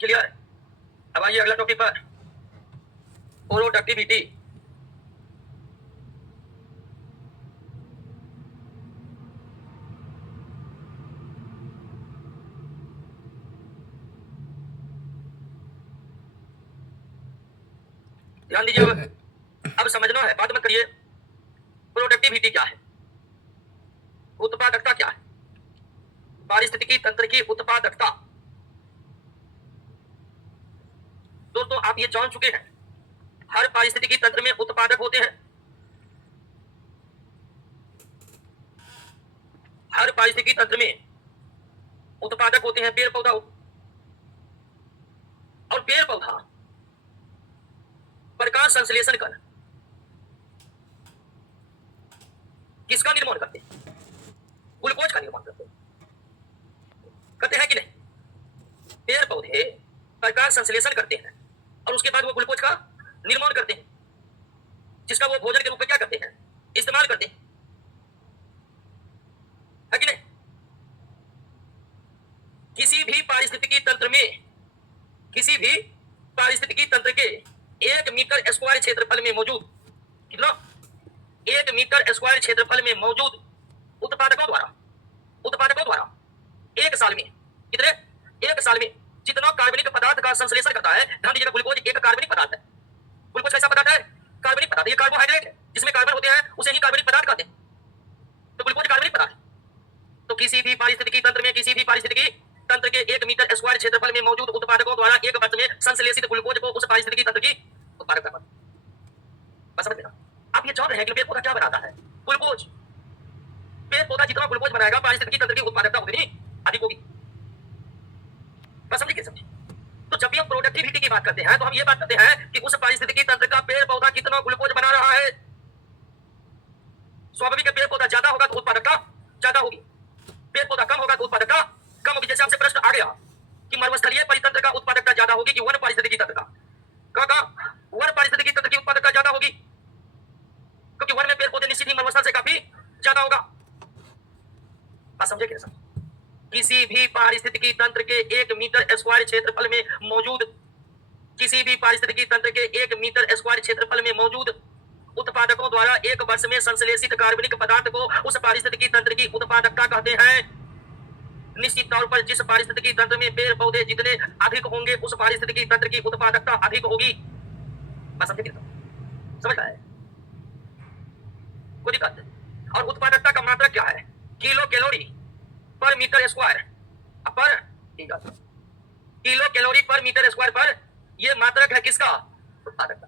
क्लियर? अब आइए अगला टॉपिक पर प्रोडक्टिविटी। ध्यान दीजिए अब समझना है बात मत करिए। प्रोडक्टिविटी क्या है? उत्पादकता क्या है? पारिस्थितिकी तंत्र की उत्पादकता। दोस्तों आप ये जान चुके हैं हर पारिस्थितिकी तंत्र में उत्पादक होते हैं। हर पारिस्थितिकी तंत्र में उत्पादक होते हैं पेड़ पौधा। और पेड़ पौधा प्रकाश संश्लेषण कर किसका निर्माण करते हैं? ग्लूकोज का निर्माण करते हैं। कहते हैं कि नहीं? पेड़ पौधे प्रकार संश्लेषण करते हैं और उसके बाद वो ग्लूकोज का निर्माण करते हैं, जिसका वो भोजन के रूप में क्या करते हैं, इस्तेमाल करते हैं, है कि नहीं? किसी भी पारिस्थितिकी तंत्र में, किसी भी पारिस्थितिकी तंत्र के 1 मीटर स्क्वायर क्षेत्रफल में मौजूद कितना, 1 मीटर स्क्वायर क्षेत्रफल में मौजूद उत्पादकों द्वारा 1 साल में कितने, 1 साल में जितना कार्बनिक पदार्थ का संश्लेषण करता है। ध्यान दीजिएगा, ग्लूकोज एक कार्बनिक पदार्थ है। ग्लूकोज कैसा पदार्थ है, कार्बनिक पदार्थ। ये कार्बोहाइड्रेट है जिसमें कार्बन होते हैं, उसे ही कार्बनिक पदार्थ कहते हैं। तो ग्लूकोज कार्बनिक पदार्थ। तो किसी भी पारिस्थितिकी तंत्र में, किसी भी पारिस्थितिकी तंत्र के 1 मीटर स्क्वायर क्षेत्रफल में मौजूद उत्पादकों द्वारा 1 वर्ष में संश्लेषित ग्लूकोज को उस पारिस्थितिकी तंत्र की उत्पादकता पर, बस समझ लेना। आप ये जान रहे हैं कि पेड़ पौधा क्या बनाता है, ग्लूकोज। पेड़ पौधा जितना ग्लूकोज बनाएगा, पारिस्थितिकी तंत्र की उत्पादकता उतनी अधिक होगी। बस समझिए, समझिए। तो जब भी हम प्रोडक्टिविटी की बात करते हैं तो हम ये बात करते हैं कि उस पारिस्थितिकी तंत्र का पेड़ पौधा कितना ग्लूकोज बना रहा है। स्वाभाविक पेड़ पौधा ज्यादा होगा तो उत्पादकता ज्यादा होगी, पेड़ पौधा कम होगा तो उत्पादकता कम होगी। जैसे आपसे प्रश्न आ गया कि मरुस्थलीय परितंत्र का उत्पादकता ज्यादा होगी कि वन पारिस्थितिकी तंत्र का, वन पारिस्थितिकी तंत्र की उत्पादकता ज्यादा होगी, क्योंकि वन में पेड़ पौधे निश्चित ही मरुस्थल से काफी ज्यादा होगा। बात समझे क्या? किसी भी पारिस्थितिकी तंत्र के 1 मीटर स्क्वायर क्षेत्रफल में मौजूद, किसी भी पारिस्थितिकी तंत्र के 1 मीटर स्क्वायर क्षेत्रफल में मौजूद उत्पादकों द्वारा 1 वर्ष में संश्लेषित कार्बनिक पदार्थ को उस पारिस्थितिकी तंत्र की उत्पादकता कहते हैं। निश्चित तौर पर जिस पारिस्थितिकी तंत्र में पेड़ पौधे जितने अधिक होंगे, उस पारिस्थितिकी तंत्र की उत्पादकता अधिक होगी। बस समझ आया? कोई दिक्कत नहीं। और उत्पादकता का मात्रक क्या है, किलो कैलोरी पर मीटर स्क्वायर पर, किलो कैलोरी पर मीटर स्क्वायर पर, यह मात्रक है किसका, उत्पादकता।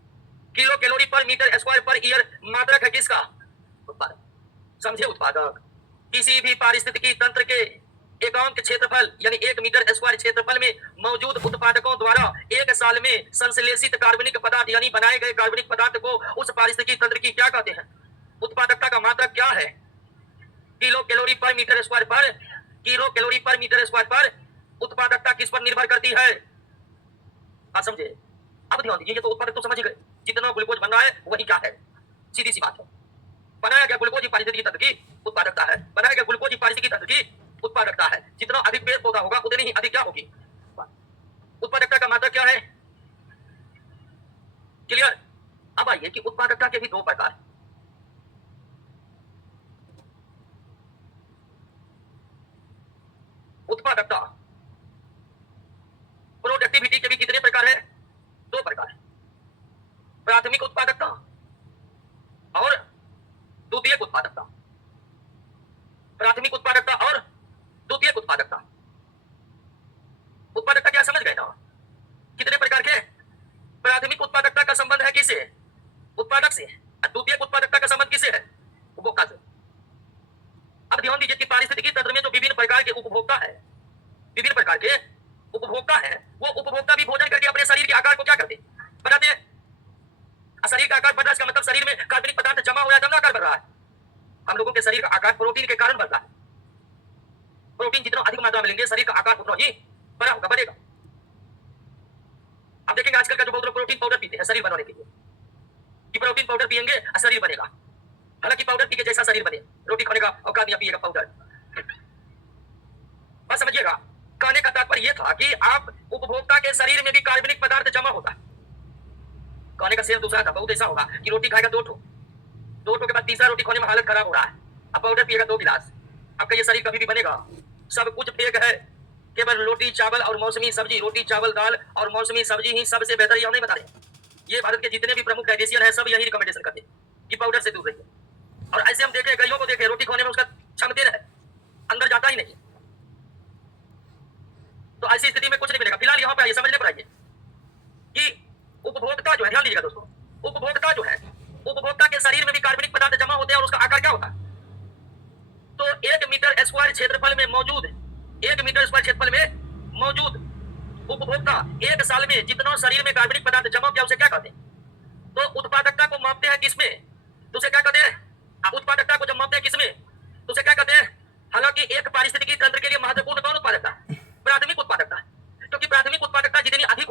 किलो कैलोरी पर मीटर स्क्वायर पर ईयर मात्रक है किसका, उत्पादक। समझे? उत्पादक किसी भी पारिस्थितिकी तंत्र के एकांक क्षेत्रफल यानी 1 मीटर स्क्वायर क्षेत्रफल में मौजूद उत्पादकों द्वारा 1 साल में संश्लेषित कार्बनिक पदार्थ यानी बनाए गए कार्बनिक पदार्थ को उस पारिस्थितिकी तंत्र की क्या कहते हैं, उत्पादकता का मात्रक क्या है, किलो कैलोरी पर मीटर स्क्वायर पर। किलो कैलोरी पर मीटर स्क्वायर पर उत्पादकता किस पर निर्भर करती है, आप समझे? अब ध्यान दीजिए, ये तो उत्पादक तो समझ गए, जितना ग्लूकोज बन रहा है वही क्या है, सीधी सी बात है। बनाया गया ग्लूकोज पारिस्थितिकी तंत्र की उत्पादकता है, बनाया गया ग्लूकोज पारिस्थितिकी तंत्र की उत्पादकता है। जितना अधिक पेड़ पौधा होगा उतनी ही अधिक क्या होगी, उत्पादकता का मात्रक क्या है, क्लियर? अब आइए कि उत्पादकता के भी 2 प्रकार, उत्पादकता प्रोडक्टिविटी के भी कितने प्रकार है, 2 प्रकार, प्राथमिक उत्पादकता और द्वितीयक उत्पादकता। प्राथमिक उत्पादकता और द्वितीयक उत्पादकता। उत्पादकता क्या समझ गए ना, कितने प्रकार के? प्राथमिक उत्पादकता का संबंध है किससे, उत्पादक से। द्वितीयक उत्पादकता का संबंध किससे है, उपभोक्ता से। अब ध्यान दीजिए कि पारिस्थितिकी तंत्र में जो विभिन्न प्रकार के उपभोक्ता है, विभिन्न प्रकार के उपभोक्ता है, वो उपभोक्ता भी भोजन करके अपने शरीर के आकार को क्या करते हैं, बढ़ाते हैं। शरीर का आकार बढ़ रहा है, इसका मतलब शरीर में कार्बनिक पदार्थ जमा हो रहा है, तब आकार बढ़ रहा है। हम लोगों के शरीर का आकार प्रोटीन के कारण बढ़ता है। प्रोटीन जितना अधिक मात्रा में लेंगे, शरीर का आकार उतना ही बड़ा होगा, बढ़ेगा। आप देखेंगे आजकल का जो बहुत लोग प्रोटीन पाउडर पीते हैं शरीर बनाने के लिए, कि प्रोटीन पाउडर पिएंगे और शरीर बनेगा। हालांकि पाउडर पी के जैसा शरीर बने, रोटी खाने का औकात नहीं, पिएगा पाउडर। बस समझिएगा, कहने का तात्पर्य यह था कि आप उपभोक्ता के शरीर में भी कार्बनिक पदार्थ जमा होता है। कहने का शेर दूसरा था, बहुत ऐसा होगा कि रोटी खाएगा 2 ठो के बाद तीसरा रोटी खाने में हालत खराब हो रहा है, अब पाउडर पिएगा 2 गिलास, आपका ये शरीर कभी भी बनेगा। सब कुछ फेक है, केवल रोटी चावल और मौसमी सब्जी, रोटी चावल दाल और मौसमी सब्जी ही सबसे बेहतर, ये हम नहीं बता रहे। ये भारत के जितने भी प्रमुख डाइटिशियन है सब यही रिकमेंडेशन करते हैं कि पाउडर से दूर रहिए। और ऐसे हम देखे, कईयों को देखे रोटी खाने में उसका क्षमते रहे, अंदर जाता ही नहीं। तो ऐसी स्थिति में कुछ नहीं मिलेगा। फिलहाल यहाँ पे आइए, समझने पर आइए कि उपभोक्ता जो है, ध्यान दीजिएगा दोस्तों, उपभोक्ता जो है, उपभोक्ता के शरीर में भी कार्बनिक पदार्थ जमा होते हैं और उसका आकार क्या होता है। तो 1 मीटर स्क्वायर क्षेत्रफल में मौजूद, 1 मीटर स्क्वायर क्षेत्रफल में मौजूद उपभोक्ता 1 साल में जितना शरीर में कार्बनिक पदार्थ जमा किया उसे क्या कहते हैं, तो उत्पादकता को मापते हैं किसमें, तो उसे क्या कहते हैं, उत्पादकता को जब मापते हैं किसमें, तो उसे क्या कहते हैं। हालांकि एक पारिस्थितिकी तंत्र के लिए महत्वपूर्ण कौन उत्पादकता, प्राथमिक उत्पादकता, क्योंकि प्राथमिक उत्पादकता जितनी अधिक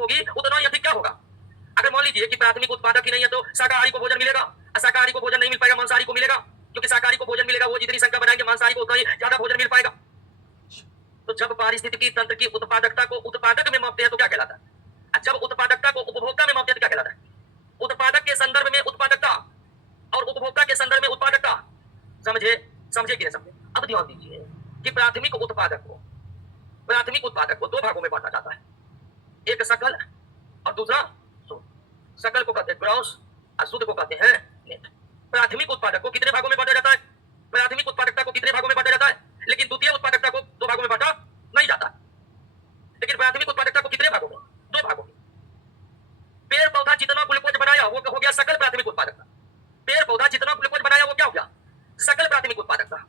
दीजिए कि प्राथमिक उत्पादक ही नहीं है तो शाकाहारी को भोजन मिलेगा, अशाकाहारी को भोजन नहीं मिल पाएगा, मांसाहारी को मिलेगा, क्योंकि शाकाहारी को भोजन मिलेगा वो जितनी संख्या बनाएंगे मांसाहारी को उतना ही ज्यादा भोजन मिल पाएगा। तो जब पारिस्थितिकी तंत्र की उत्पादकता को उत्पादक में मापते हैं तो क्या कहलाता है, जब उत्पादकता को उपभोक्ता में मापते हैं तो क्या कहलाता है। उत्पादक के संदर्भ में उत्पादकता और उपभोक्ता के संदर्भ में उत्पादकता, समझे समझे कि नहीं समझे। अब ध्यान दीजिए कि प्राथमिक उत्पादक को दो भागों में बांटा जाता है, एक सकल और दूसरा शुद्ध। सकल को कहते हैं ग्रॉस और शुद्ध को कहते हैं नेट। प्राथमिक उत्पादक को कितने भागों में बांटा जाता है, प्राथमिक उत्पादकता को कितने भागों में बांटा जाता है, लेकिन द्वितीय उत्पादकता को दो भागों में बांटा नहीं जाता। लेकिन प्राथमिक उत्पादकता को कितने भागों में, दो भागों में। पेड़ पौधा जितना ग्लूकोज बनाया वो हो गया सकल प्राथमिक उत्पादकता। पेड़ पौधा जितना ग्लूकोज बनाया वो क्या हो गया, सकल प्राथमिक उत्पादकता।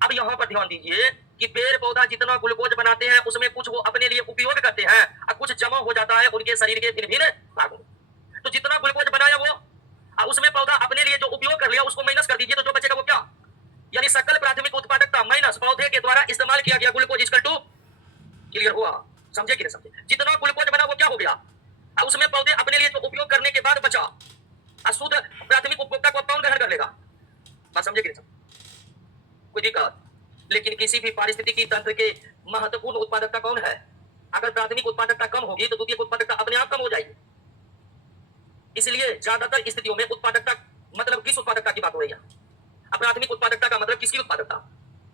अब यहाँ पर ध्यान दीजिए कि पेड़ पौधा जितना ग्लूकोज बनाते हैं उसमें कुछ वो अपने लिए उपयोग करते हैं और कुछ जमा हो जाता है उनके शरीर के भिन्न भिन्न भागों में। तो जितना ग्लूकोज बनाया वो उसमें पौधा अपने लिए जो उपयोग कर लिया उसको माइनस कर दीजिए, तो जो बचेगा वो क्या, यानी सकल प्राथमिक उत्पादकता माइनस पौधे के द्वारा इस्तेमाल किया गया ग्लूकोज इक्वल टू। क्लियर हुआ, समझे कि नहीं समझे। जितना ग्लूकोज बना वो क्या हो गया, उसमें पौधे अपने लिए जो उपयोग करने के बाद बचा, शुद्ध प्राथमिक उपभोक्ता को कौन ग्रहण कर लेगा, बात समझे कि नहीं समझे। कोई दिक्कत। लेकिन किसी भी पारिस्थितिकी तंत्र के महत्वपूर्ण उत्पादकता कौन है, अगर प्राथमिक उत्पादकता कम होगी तो द्वितीय उत्पादकता अपने आप कम हो जाएगी। इसलिए ज्यादातर स्थितियों में उत्पादकता मतलब किस उत्पादकता की बात हो रही है, प्राथमिक उत्पादकता का मतलब किसकी उत्पादकता,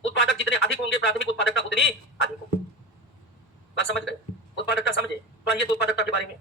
उत्पादक जितने अधिक होंगे प्राथमिक उत्पादकता उतनी अधिक होगी। बात समझ गए, उत्पादकता समझे। पढ़िए तो उत्पादकता के बारे में।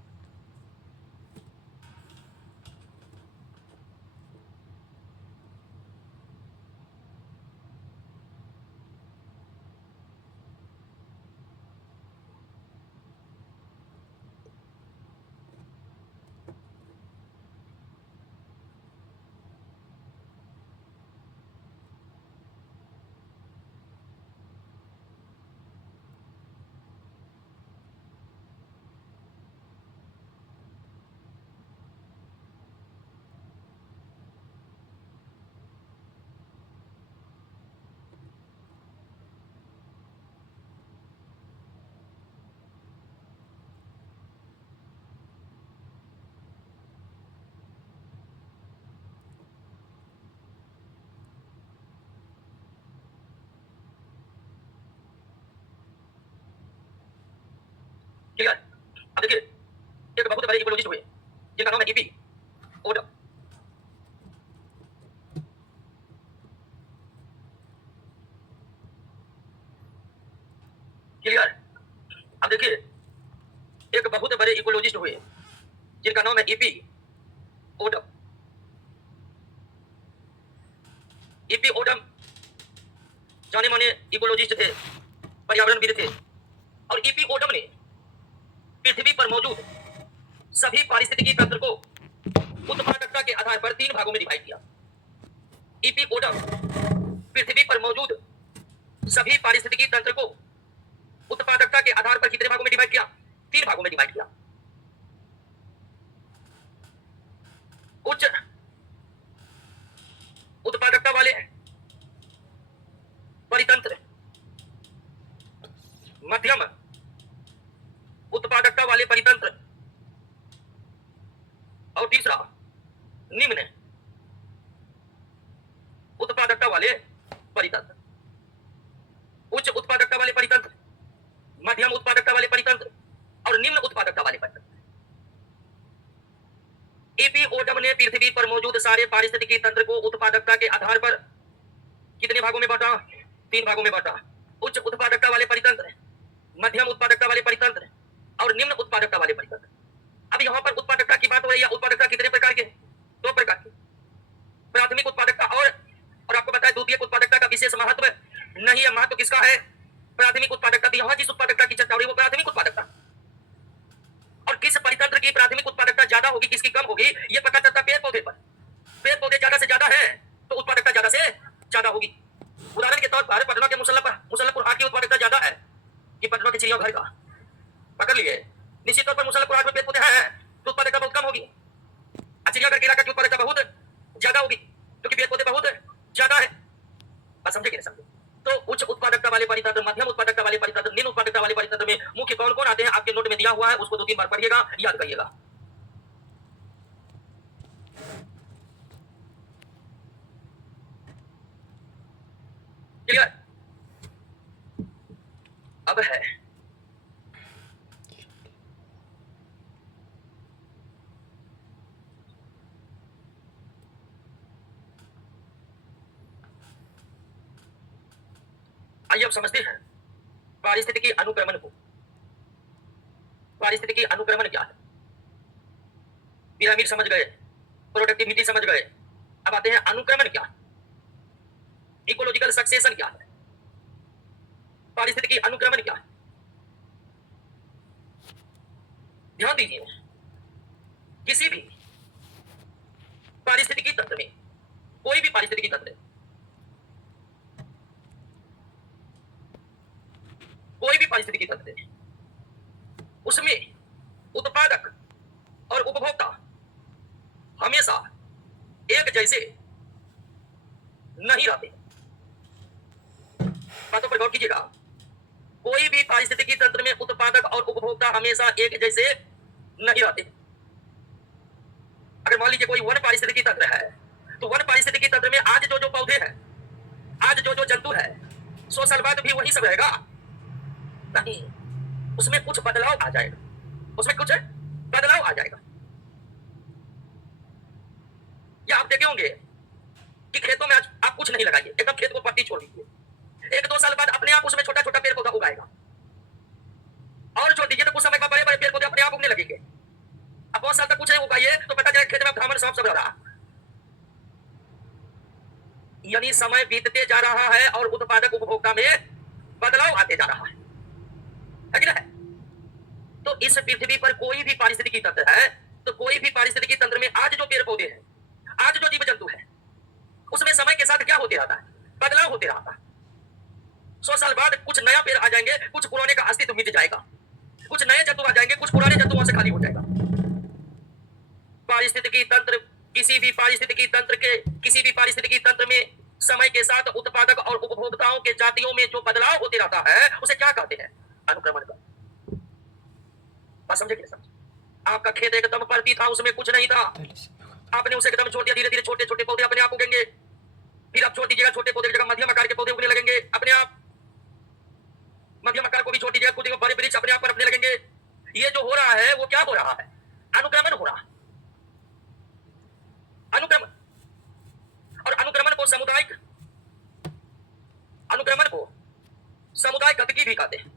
क्लियर। अब देखिए एक बहुत बड़े इकोलॉजिस्ट हुए जिनका नाम है ईपी ओडम। क्लियर। अब देखिए एक बहुत बड़े इकोलॉजिस्ट हुए जिनका नाम है ईपी ओडम। ईपी ओडम जाने माने इकोलॉजिस्ट थे, पर्यावरणविद थे, और ईपी ओडम ने पृथ्वी पर मौजूद सभी पारिस्थितिकी तंत्र को उत्पादकता के आधार पर तीन भागों में डिवाइड किया। ईपी ओडम पृथ्वी पर मौजूद सभी पारिस्थितिकी तंत्र को उत्पादकता के आधार पर कितने भागों में डिवाइड किया, तीन भागों में डिवाइड किया। उच्च उत्पादकता वाले परितंत्र, मध्यम उत्पादकता वाले परितंत्र और तीसरा निम्न उत्पादकता वाले परितंत्र। उच्च उत्पादकता वाले परितंत्र, मध्यम उत्पादकता वाले परितंत्र और निम्न उत्पादकता वाले परितंत्र। ईपी ओडम ने पृथ्वी पर मौजूद सारे पारिस्थितिकी तंत्र को उत्पादकता के आधार पर कितने भागों में बांटा, तीन भागों में बांटा। उच्च उत्पादकता वाले परितंत्र, मध्यम उत्पादकता वाले परितंत्र और निम्न उत्पादकता वाले परितंत्र। अब यहाँ पर उत्पादकता की बात हो रही है। उत्पादकता कितने प्रकार के, दो प्रकार के, प्राथमिक उत्पादकता और आपको बताया द्वितीय उत्पादकता का विशेष महत्व नहीं है। महत्व किसका है, प्राथमिक उत्पादकता। यहाँ जिस उत्पादकता की चर्चा हो रही है वो प्राथमिक उत्पादकता, और किस परितंत्र की प्राथमिक उत्पादकता ज्यादा होगी किसकी कम होगी ये पता चलता पेड़ पौधे पर। पेड़ पौधे ज्यादा से ज्यादा है तो उत्पादकता ज्यादा से ज्यादा होगी। उदाहरण के तौर पर पटना के मुसल्लपुर हाट की उत्पादकता ज्यादा है कि पटना के चिड़ियाघर का, पकड़ लिए। निश्चित तौर पर मुसल्लपुर हाट में पेड़ पौधे हैं तो उत्पादकता बहुत कम होगी, चिड़ियाघर के इलाका की उत्पादकता बहुत ज्यादा होगी क्योंकि पेड़ पौधे बहुत ज्यादा है। बात समझे कि नहीं समझे। तो उच्च उत्पादकता वाले परितंत्र, मध्यम उत्पादकता वाले परितंत्र, निम्न उत्पादकता वाले परितंत्र में मुख्य कौन कौन आते हैं आपके नोट में दिया हुआ है, उसको दो तीन बार पढ़िएगा, याद करिएगा। क्लियर? अब है आइए अब समझते हैं पारिस्थितिकी अनुक्रमण को। पारिस्थितिकी अनुक्रमण क्या है? पिरामिड समझ गए, प्रोडक्टिविटी समझ गए, अब आते हैं अनुक्रमण क्या है, इकोलॉजिकल सक्सेशन क्या है, पारिस्थितिकी अनुक्रमण क्या है। ध्यान दीजिए, किसी भी पारिस्थितिकी तंत्र में, कोई भी पारिस्थितिकी तंत्र, कोई भी पारिस्थितिकी तंत्र, उसमें उत्पादक और उपभोक्ता हमेशा एक जैसे नहीं रहते। बातों पर गौर कीजिएगा, कोई भी पारिस्थितिकी तंत्र में उत्पादक और उपभोक्ता हमेशा एक जैसे नहीं रहते। अगर मान लीजिए कोई वन पारिस्थितिकी तंत्र है, तो वन पारिस्थितिकी तंत्र में आज जो जो पौधे हैं, आज जो जो जंतु है, 100 साल बाद भी वही सब रहेगा? नहीं, उसमें कुछ बदलाव आ जाएगा, उसमें कुछ बदलाव आ जाएगा। या आप देखे होंगे कि खेतों में आज आप कुछ नहीं लगाइए, एकदम खेत को पट्टी छोड़ दीजिए, 1-2 साल बाद अपने आप उसमें छोटा छोटा पेड़ पौधा उगाएगा, और छोड़ दीजिए तो कुछ समय बाद बड़े बड़े पेड़ पौधे अपने आप उगने लगेंगे। अब बहुत साल तक कुछ नहीं उगाइए तो पता चले खेत में घामन सांप सब रहा। यानी समय बीतते जा रहा है और उत्पादक उपभोक्ता में बदलाव आते जा रहा है कि नहीं? तो इस पृथ्वी पर कोई भी पारिस्थितिकी तंत्र है, तो कोई भी पारिस्थितिकी तंत्र में आज जो पेड़ पौधे हैं, आज जो जीव जंतु है, उसमें समय के साथ क्या होते रहता है? बदलाव होते रहता है। 100 साल बाद कुछ नया पेड़ आ जाएंगे, कुछ पुराने का अस्तित्व मिट जाएगा, कुछ नए जंतु आ जाएंगे, कुछ पुराने जंतुओं से खाली हो जाएगा। पारिस्थितिकी तंत्र, किसी भी पारिस्थितिकी तंत्र के, किसी भी पारिस्थितिकी तंत्र में समय के साथ उत्पादक और उपभोक्ताओं के जातियों में जो बदलाव होते रहता है, उसे क्या कहते हैं? अनुक्रमण का। बात समझे कि नहीं समझे? आपका खेत एकदम परती था, उसमें कुछ नहीं था, आपने उसे एकदम छोड़ दिया, धीरे धीरे छोटे छोटे पौधे अपने आप उगेंगे, फिर आप छोड़ दीजिएगा, छोटे पौधे की जगह मध्यम आकार के पौधे उगने लगेंगे अपने आप, मध्यम आकार को भी छोड़ दीजिएगा, खुद बड़े वृक्ष अपने आप पनपने लगेंगे। ये जो हो रहा है वो क्या हो रहा है? अनुक्रमण हो रहा है, अनुक्रमण। और अनुक्रमण को सामुदायिक, अनुक्रमण को समुदाय गतिकी भी कहते हैं।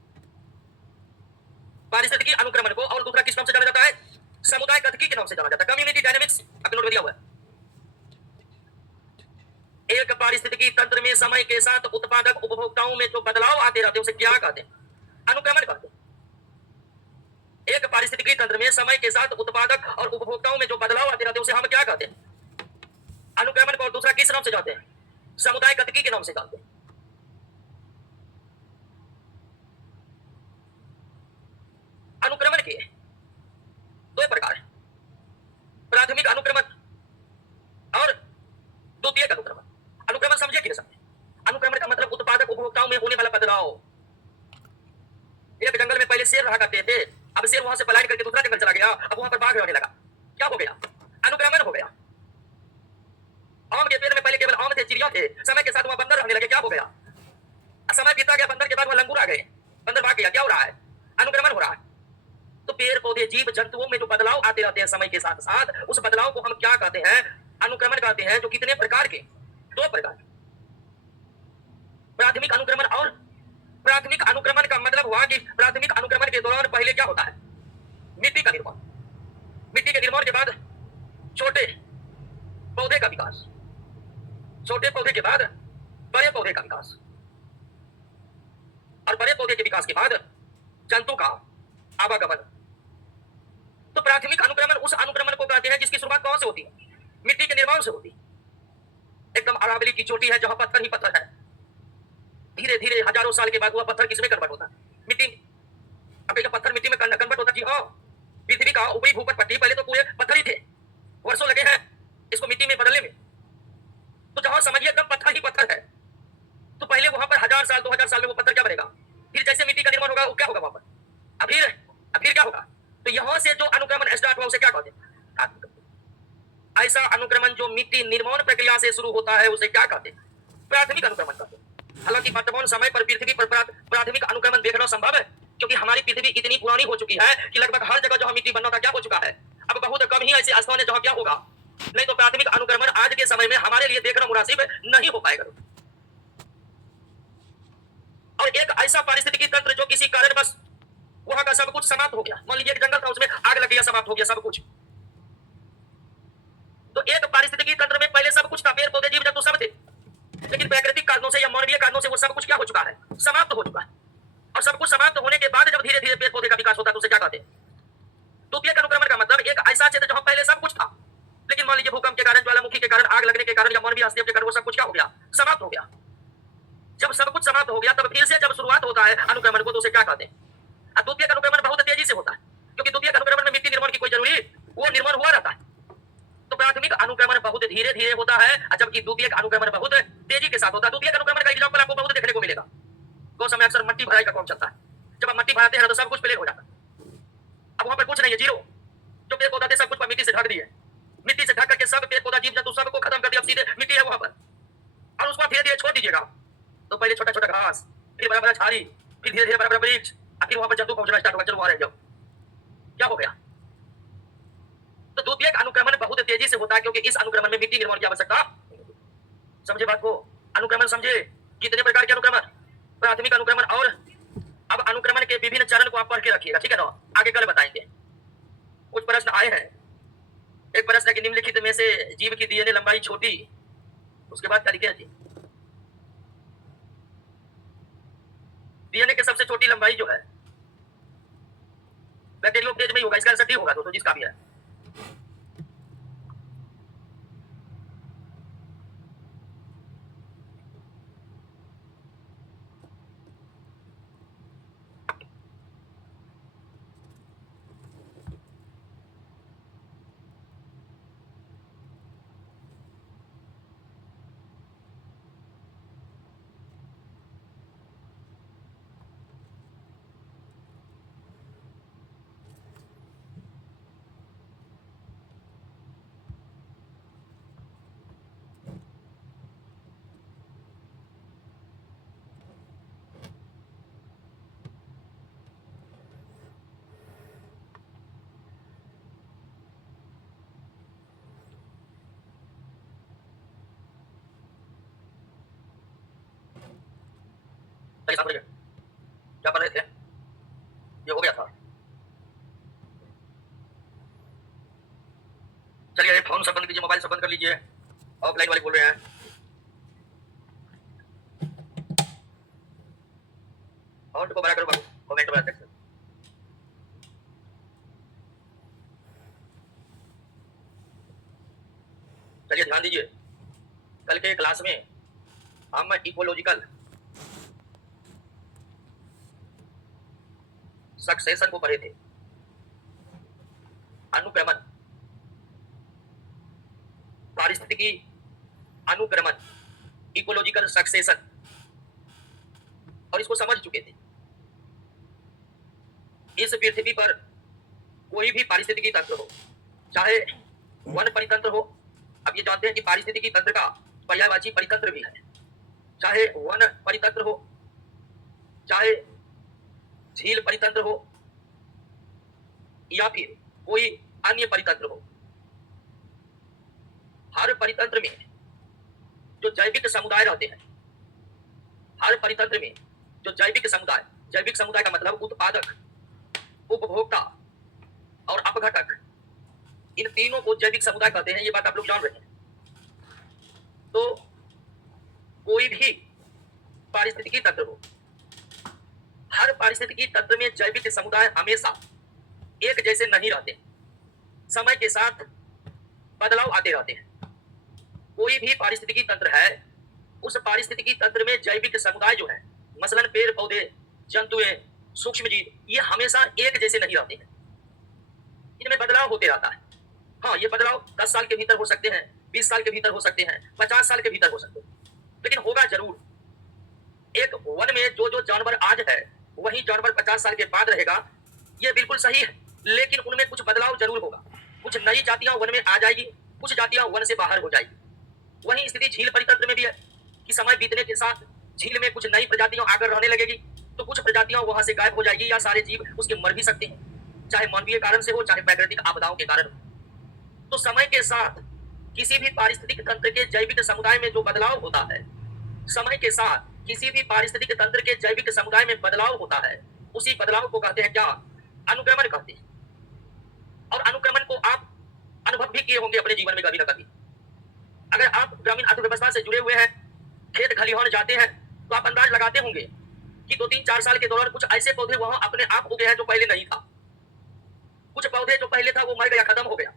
पारिस्थितिकी अनुक्रमण को और दूसरा किस नाम से जाना जाता है? समुदाय गतिकी के नाम से जाना जाता है, कम्युनिटी डायनेमिक्स। आपने नोट दिया हुआ है। एक पारिस्थितिकी तंत्र में समय के साथ उत्पादक उपभोक्ताओं में जो बदलाव आते रहते हैं उसे क्या कहते हैं? अनुक्रमण कहते हैं। एक पारिस्थितिकी तंत्र में समय के साथ उत्पादक और उपभोक्ताओं में जो बदलाव आते रहते हैं उसे हम क्या कहते हैं? अनुक्रमण को। और दूसरा किस नाम से जानते हैं? समुदाय गतिकी के नाम से जानते हैं। अनुक्रमण के दो प्रकार हैं, प्राथमिक अनुक्रमण और द्वितीयक अनुक्रमण। अनुक्रमण समझे कि नहीं समझे? अनुक्रमण का मतलब उत्पादक उपभोक्ताओं में होने वाला बदलाव। एक जंगल में पहले शेर रहा करते थे, अब शेर वहां से पलायन करके दूसरा जंगल चला गया, अब वहां पर बाघ रहने लगा। क्या हो गया? अनुक्रमण हो गया। आम के पेड़ में पहले केवल आम थे, चिड़िया थे, समय के साथ वहां बंदर रहने लगे। क्या हो गया? समय बीता गया, बंदर के बाद वहां लंगूर आ गए, बंदर भाग गया। क्या हो रहा है? अनुक्रमण हो रहा है। तो पेड़ पौधे जीव जंतुओं में जो बदलाव आते रहते हैं समय के साथ साथ, उस बदलाव को हम क्या कहते हैं? अनुक्रमण कहते हैं। जो कितने प्रकार के? दो प्रकार। प्राथमिक अनुक्रमण और प्राथमिक अनुक्रमण का मतलब हुआ कि प्राथमिक अनुक्रमण के दौरान पहले क्या होता है? मिट्टी का निर्माण। मिट्टी के निर्माण के बाद छोटे पौधे का विकास, छोटे पौधे के बाद बड़े पौधे का विकास, और बड़े पौधे के विकास के बाद जंतु का आवागमन। तो प्राथमिक अनुक्रमण उस अनुक्रमण को कहते हैं जिसकी शुरुआत कहां से होती है? मिट्टी के निर्माण से होती है। एकदम अरावली की चोटी है जहां पत्थर ही पत्थर है, धीरे धीरे हजारों साल के बाद वह पत्थर किसमें कन्वर्ट होता है? मिट्टी। अब एक पत्थर मिट्टी में कन्वर्ट होता है। हाँ, पृथ्वी का ऊपरी भूपट पट्टी पहले तो पूरे पत्थर ही थे, वर्षों लगे हैं इसको मिट्टी में बदलने में। तो जहां समझिए एकदम पत्थर ही पत्थर है, तो पहले वहां पर 1000 साल 2000 साल में वो पत्थर क्या बनेगा? फिर जैसे मिट्टी का निर्माण होगा वो क्या होगा वहां पर? अब फिर क्या होगा? तो यहां से जो अनुक्रमण स्टार्ट हुआ उसे क्या कहते हैं? ऐसा अनुक्रमण जो मिट्टी निर्माण प्रक्रिया से शुरू होता है उसे क्या कहते हैं? प्राथमिक अनुक्रमण कहते हैं। हालांकि वर्तमान समय पर पृथ्वी पर प्राथमिक अनुक्रमण देखना संभव है, क्योंकि हमारी पृथ्वी इतनी पुरानी हो चुकी है कि लगभग हर जगह जहां मिट्टी बनना था क्या हो चुका है, अब बहुत कम ही ऐसे स्थान है जहां क्या होगा, नहीं तो प्राथमिक अनुक्रमण आज के समय में हमारे लिए देखना मुनासिब नहीं हो पाएगा। और एक ऐसा पारिस्थितिकी तंत्र जो किसी कारणवश वहां का सब कुछ समाप्त हो गया, मान लीजिए एक जंगल था उसमें आग लग गया, समाप्त हो गया सब कुछ, तो एक पारिस्थितिकी तंत्र में पहले सब कुछ था, पेड़ पौधे जीव जंतु सब थे, लेकिन प्राकृतिक कारणों से या मानवीय कारणों से वो सब कुछ क्या हो चुका है, समाप्त हो चुका है। और सब कुछ समाप्त होने के बाद जब धीरे धीरे पेड़ पौधे का विकास होता है तो उसे क्या कहते हैं? द्वितीयक अनुक्रमण का मतलब एक ऐसा क्षेत्र जहां पहले सब कुछ था, लेकिन मान लीजिए भूकंप के कारण, ज्वालामुखी के कारण, आग लगने के कारण या मानवीय हस्तक्षेप के कारण वो सब कुछ क्या हो गया, समाप्त हो गया। जब सब कुछ समाप्त हो गया तब फिर से जब शुरुआत होता है अनुक्रमण को तो उसे क्या कहते हैं? द्वितीयक अनुक्रमण बहुत तेजी से होता है, क्योंकि द्वितीयक अनुक्रमण में मिट्टी निर्माण की कोई जरूरी वो निर्माण हुआ रहता है। तो प्राथमिक अनुक्रमण बहुत धीरे धीरे होता है, जबकि द्वितीयक अनुक्रमण बहुत तेजी के साथ होता है। द्वितीयक अनुक्रमण का एग्जांपल आपको बहुत देखने को मिलेगा। गौ समय अक्सर मट्टी भराई का काम चलता है, जब आप मट्टी भराते हैं तो सब कुछ प्लेन हो जाता है, अब वहां पर कुछ नहीं है, जीरो। जो पेड़ पौधा थे सब कुछ मिट्टी से ढक दिए, मिट्टी से ढक करके सब पेड़ पौधा जीव जंतु सबको खत्म कर दिया, अब सीधे मिट्टी है वहां पर। और उसको धीरे धीरे छोड़ दीजिएगा तो पहले छोटा छोटा घास, फिर बड़ा बड़ा झाड़ी, फिर धीरे धीरे बड़ा बड़ा वृक्ष, फिर वहां पर जंतु पहुंचना स्टार्ट होगा, चलो वहां रह जाओ, क्या हो गया? तो द्वितीयक अनुक्रमण बहुत तेजी से होता है, क्योंकि इस अनुक्रमण में मिट्टी निर्माण की आवश्यकता। समझे बात को? अनुक्रमण समझे कितने प्रकार के अनुक्रमण, प्राथमिक अनुक्रमण, और अब अनुक्रमण के विभिन्न चरण को आप पढ़ के रखिएगा, ठीक है ना, आगे कल बताएंगे। कुछ प्रश्न आए हैं, एक प्रश्न है कि निम्नलिखित में से जीव की डीएनए लंबाई छोटी, उसके बाद क्या लिखे हैं जी? डीएनए की सबसे छोटी लंबाई जो है बैक्टीरियोफेज में ही होगा, इसका आंसर डी होगा दोस्तों, जिसका भी है। क्या पढ़ रहे थे? ये हो गया था। चलिए फोन सब बंद कीजिए, मोबाइल सब बंद कर लीजिए, ऑफलाइन वाले बोल रहे हैं। फॉन्ट को बड़ा करो बाबू, कमेंट में देख। चलिए ध्यान दीजिए, कल के क्लास में हम इकोलॉजिकल सक्सेशन को पढ़े थे। अनुक्रमण, पारिस्थितिकी अनुक्रमण, इकोलॉजिकल सक्सेशन, और इसको समझ चुके थे। इस पृथ्वी पर कोई भी पारिस्थितिकी तंत्र हो, चाहे वन परितंत्र हो, अब ये जानते हैं कि पारिस्थितिकी तंत्र का पर्यायवाची परितंत्र भी है, चाहे वन परितंत्र हो, चाहे झील परितंत्र हो, या फिर कोई अन्य परितंत्र हो, हर परितंत्र में जो जैविक समुदाय रहते हैं, हर परितंत्र में जो जैविक समुदाय का मतलब उत्पादक, उपभोक्ता और अपघटक, इन तीनों को जैविक समुदाय कहते हैं। ये बात आप लोग जान रहे हैं। तो कोई भी पारिस्थितिकी तंत्र हो, हर पारिस्थितिकी तंत्र में जैविक समुदाय हमेशा एक जैसे नहीं रहते, समय के साथ बदलाव आते रहते हैं। कोई भी पारिस्थितिकी तंत्र है, उस पारिस्थितिकी तंत्र में जैविक समुदाय जो है, मसलन पेड़ पौधे, जंतुएं, सूक्ष्म जीव, ये हमेशा एक जैसे नहीं रहते हैं, इनमें बदलाव होते रहता है। हाँ, ये बदलाव 10 साल के भीतर हो सकते हैं, 20 साल के भीतर हो सकते हैं, 50 साल के भीतर हो सकते हैं, लेकिन होगा जरूर। एक वन में जो जो जानवर आज है वही जानवर 50 साल के बाद रहेगा, ये बिल्कुल सही है, लेकिन उनमें कुछ बदलाव जरूर होगा। कुछ नई जातियां वन में आ जाएगी, कुछ जातियां वन से बाहर हो जाएगी। वही स्थिति झील परितंत्र में भी है कि समय बीतने के साथ झील में कुछ नई प्रजातियां आकर रहने लगेगी, तो कुछ प्रजातियां वहां से गायब हो जाएगी या सारे जीव उसके मर भी सकते हैं, चाहे मानवीय कारण से हो चाहे प्राकृतिक आपदाओं के कारण हो। तो समय के साथ किसी भी पारिस्थितिक तंत्र के जैविक समुदाय में जो बदलाव होता है, समय के साथ किसी भी पारिस्थितिक तंत्र के जैविक समुदाय में बदलाव होता है, उसी बदलाव को कहते हैं क्या? अनुक्रमण कहते हैं। और अनुक्रमण को आप अनुभव भी किए होंगे अपने जीवन में कभी ना कभी। अगर आप ग्रामीण अर्थव्यवस्था से जुड़े हुए हैं, खेत खलिहान जाते हैं, तो आप अंदाज लगाते होंगे कि 2-3-4 साल के दौरान कुछ ऐसे पौधे वहां अपने आप उगे हैं जो पहले नहीं था। कुछ पौधे जो पहले था वो मर गया, खत्म हो गया।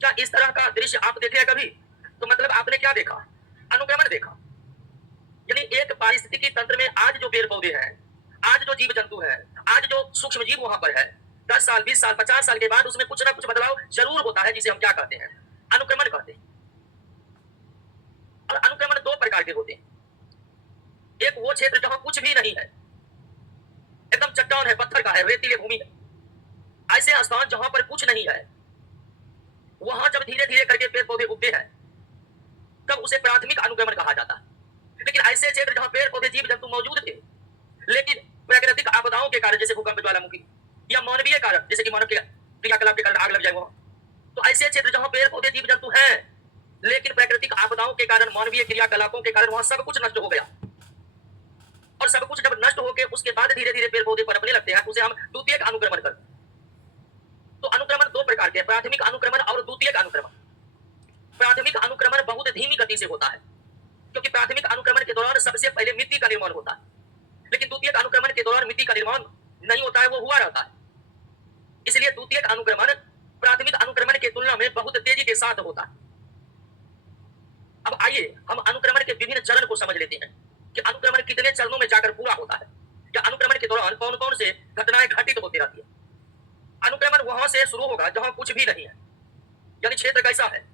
क्या इस तरह का दृश्य आप देखे हैं कभी? तो मतलब आपने क्या देखा? अनुक्रमण देखा। यानी एक पारिस्थितिकी तंत्र में आज जो पेड़ पौधे हैं, आज जो जीव जंतु है, आज जो सूक्ष्म जीव वहां पर है, 10 साल 20 साल 50 साल के बाद उसमें कुछ ना कुछ बदलाव जरूर होता है, जिसे हम क्या कहते हैं? अनुक्रमण कहते हैं। और अनुक्रमण 2 प्रकार के होते हैं। एक वो क्षेत्र जहां कुछ भी नहीं है, एकदम चट्टान है, पत्थर का है, रेतीली भूमि है, ऐसे स्थान जहां पर कुछ नहीं है, वहां जब धीरे धीरे करके पेड़ पौधे उगते हैं, तब उसे प्राथमिक अनुक्रमण कहा जाता है। लेकिन ऐसे क्षेत्र जहां पेड़ पौधे जीव जंतु मौजूद थे, लेकिन प्राकृतिक आपदाओं के कारण जैसे भूकंप, ज्वालामुखी या मानवीय कारण जैसे कि मानव के क्रियाकलाप के कारण आग लग जाए वहां, तो ऐसे क्षेत्र जहां पेड़ पौधे जीव जंतु हैं, लेकिन प्राकृतिक आपदाओं के कारण, मानवीय क्रियाकलापों के कारण वहां सब कुछ नष्ट हो गया। और सब कुछ जब नष्ट होकर उसके बाद धीरे धीरे पेड़ पौधे पनपने लगते हैं, उसे हम द्वितीयक अनुक्रमण करते हैं। तो अनुक्रमण 2 प्रकार के हैं, प्राथमिक अनुक्रमण और द्वितीयक अनुक्रमण। प्राथमिक अनुक्रमण बहुत धीमी गति से होता है, क्योंकि प्राथमिक अनुक्रमण के दौरान सबसे पहले मिट्टी का निर्माण होता है, लेकिन द्वितीयक अनुक्रमण के दौरान मिट्टी का निर्माण नहीं होता है, वो हुआ रहता है। इसलिए द्वितीयक अनुक्रमण प्राथमिक अनुक्रमण की तुलना में बहुत तेजी के साथ होता है। अब आइए हम अनुक्रमण के विभिन्न चरण को समझ लेते हैं कि अनुक्रमण कितने चरणों में जाकर पूरा होता है, या अनुक्रमण के दौरान कौन कौन से घटनाएं घटित होती रहती है। अनुक्रमण वहां से शुरू होगा जहां कुछ भी नहीं है, यानी क्षेत्र कैसा है?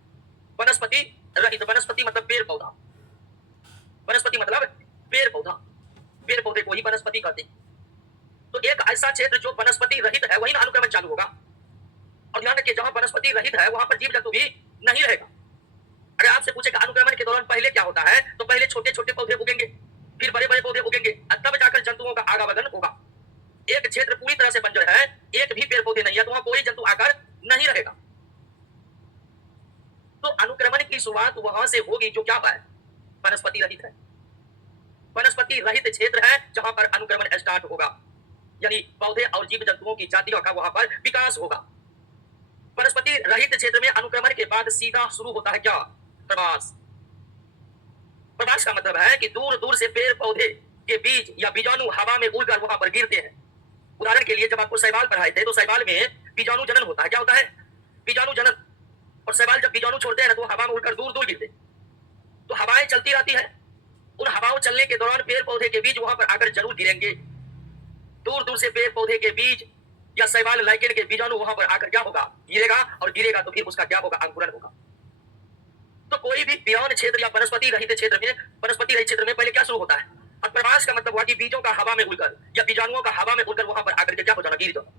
वनस्पति रहित। वनस्पति मतलब पेड़ पौधा, वनस्पति मतलब पेड़ पौधा, पेड़ पौधे को ही वनस्पति कहते हैं। तो एक ऐसा क्षेत्र जो वनस्पति रहित है, वही अनुक्रमण चालू होगा। और ध्यान रखिए, जहां वनस्पति रहित है वहां पर जीव जंतु भी नहीं रहेगा। अगर आपसे पूछे कि अनुक्रमण के दौरान पहले क्या होता है, तो पहले छोटे छोटे पौधे उगेंगे, फिर बड़े बड़े पौधे उगेंगे, तब जाकर जंतुओं का आवागमन होगा। एक क्षेत्र पूरी तरह से बंजर है, एक भी पेड़ पौधे नहीं है, तो वहां कोई जंतु आकर नहीं रहेगा। तो अनुक्रमण की शुरुआत वहां से होगी जो क्या है? वनस्पति रहित है। वनस्पति रहित क्षेत्र है जहां पर अनुक्रमण स्टार्ट होगा, यानी पौधे और जीव जंतुओं की जातियों का वहां पर विकास होगा। वनस्पति रहित क्षेत्र में अनुक्रमण के बाद सीधा शुरू होता है क्या? प्रवास। प्रवास का मतलब है कि दूर दूर से पेड़ पौधे के बीज या बीजाणु हवा में उड़कर वहां पर गिरते हैं। उदाहरण के लिए जब आपको शैवाल पढ़ाए थे, तो शैवाल में बीजाणु जनन होता है। क्या होता है? बीजाणु जनन। और शैवाल जब बीजाणु छोड़ते हैं ना, तो हवा में उड़कर दूर दूर गिरते। तो हवाएं चलती रहती है, उन हवाओं चलने के दौरान पेड़ पौधे के बीज वहां पर आकर जरूर गिरेंगे। दूर दूर से पेड़ पौधे के बीज या शैवाल लाइकेन के बीजाणु वहां पर आकर क्या होगा? गिरेगा, और गिरेगा तो फिर उसका क्या होगा? अंकुरण होगा। तो कोई भी बयान क्षेत्र या वनस्पति रहित क्षेत्र में, वनस्पति रहित क्षेत्र में पहले क्या शुरू होता है? और प्रवास का मतलब हुआ कि बीजों का हवा में उड़कर या बीजाणुओं का हवा में उड़कर वहां पर आकर के क्या हो जाना? गिर जाना।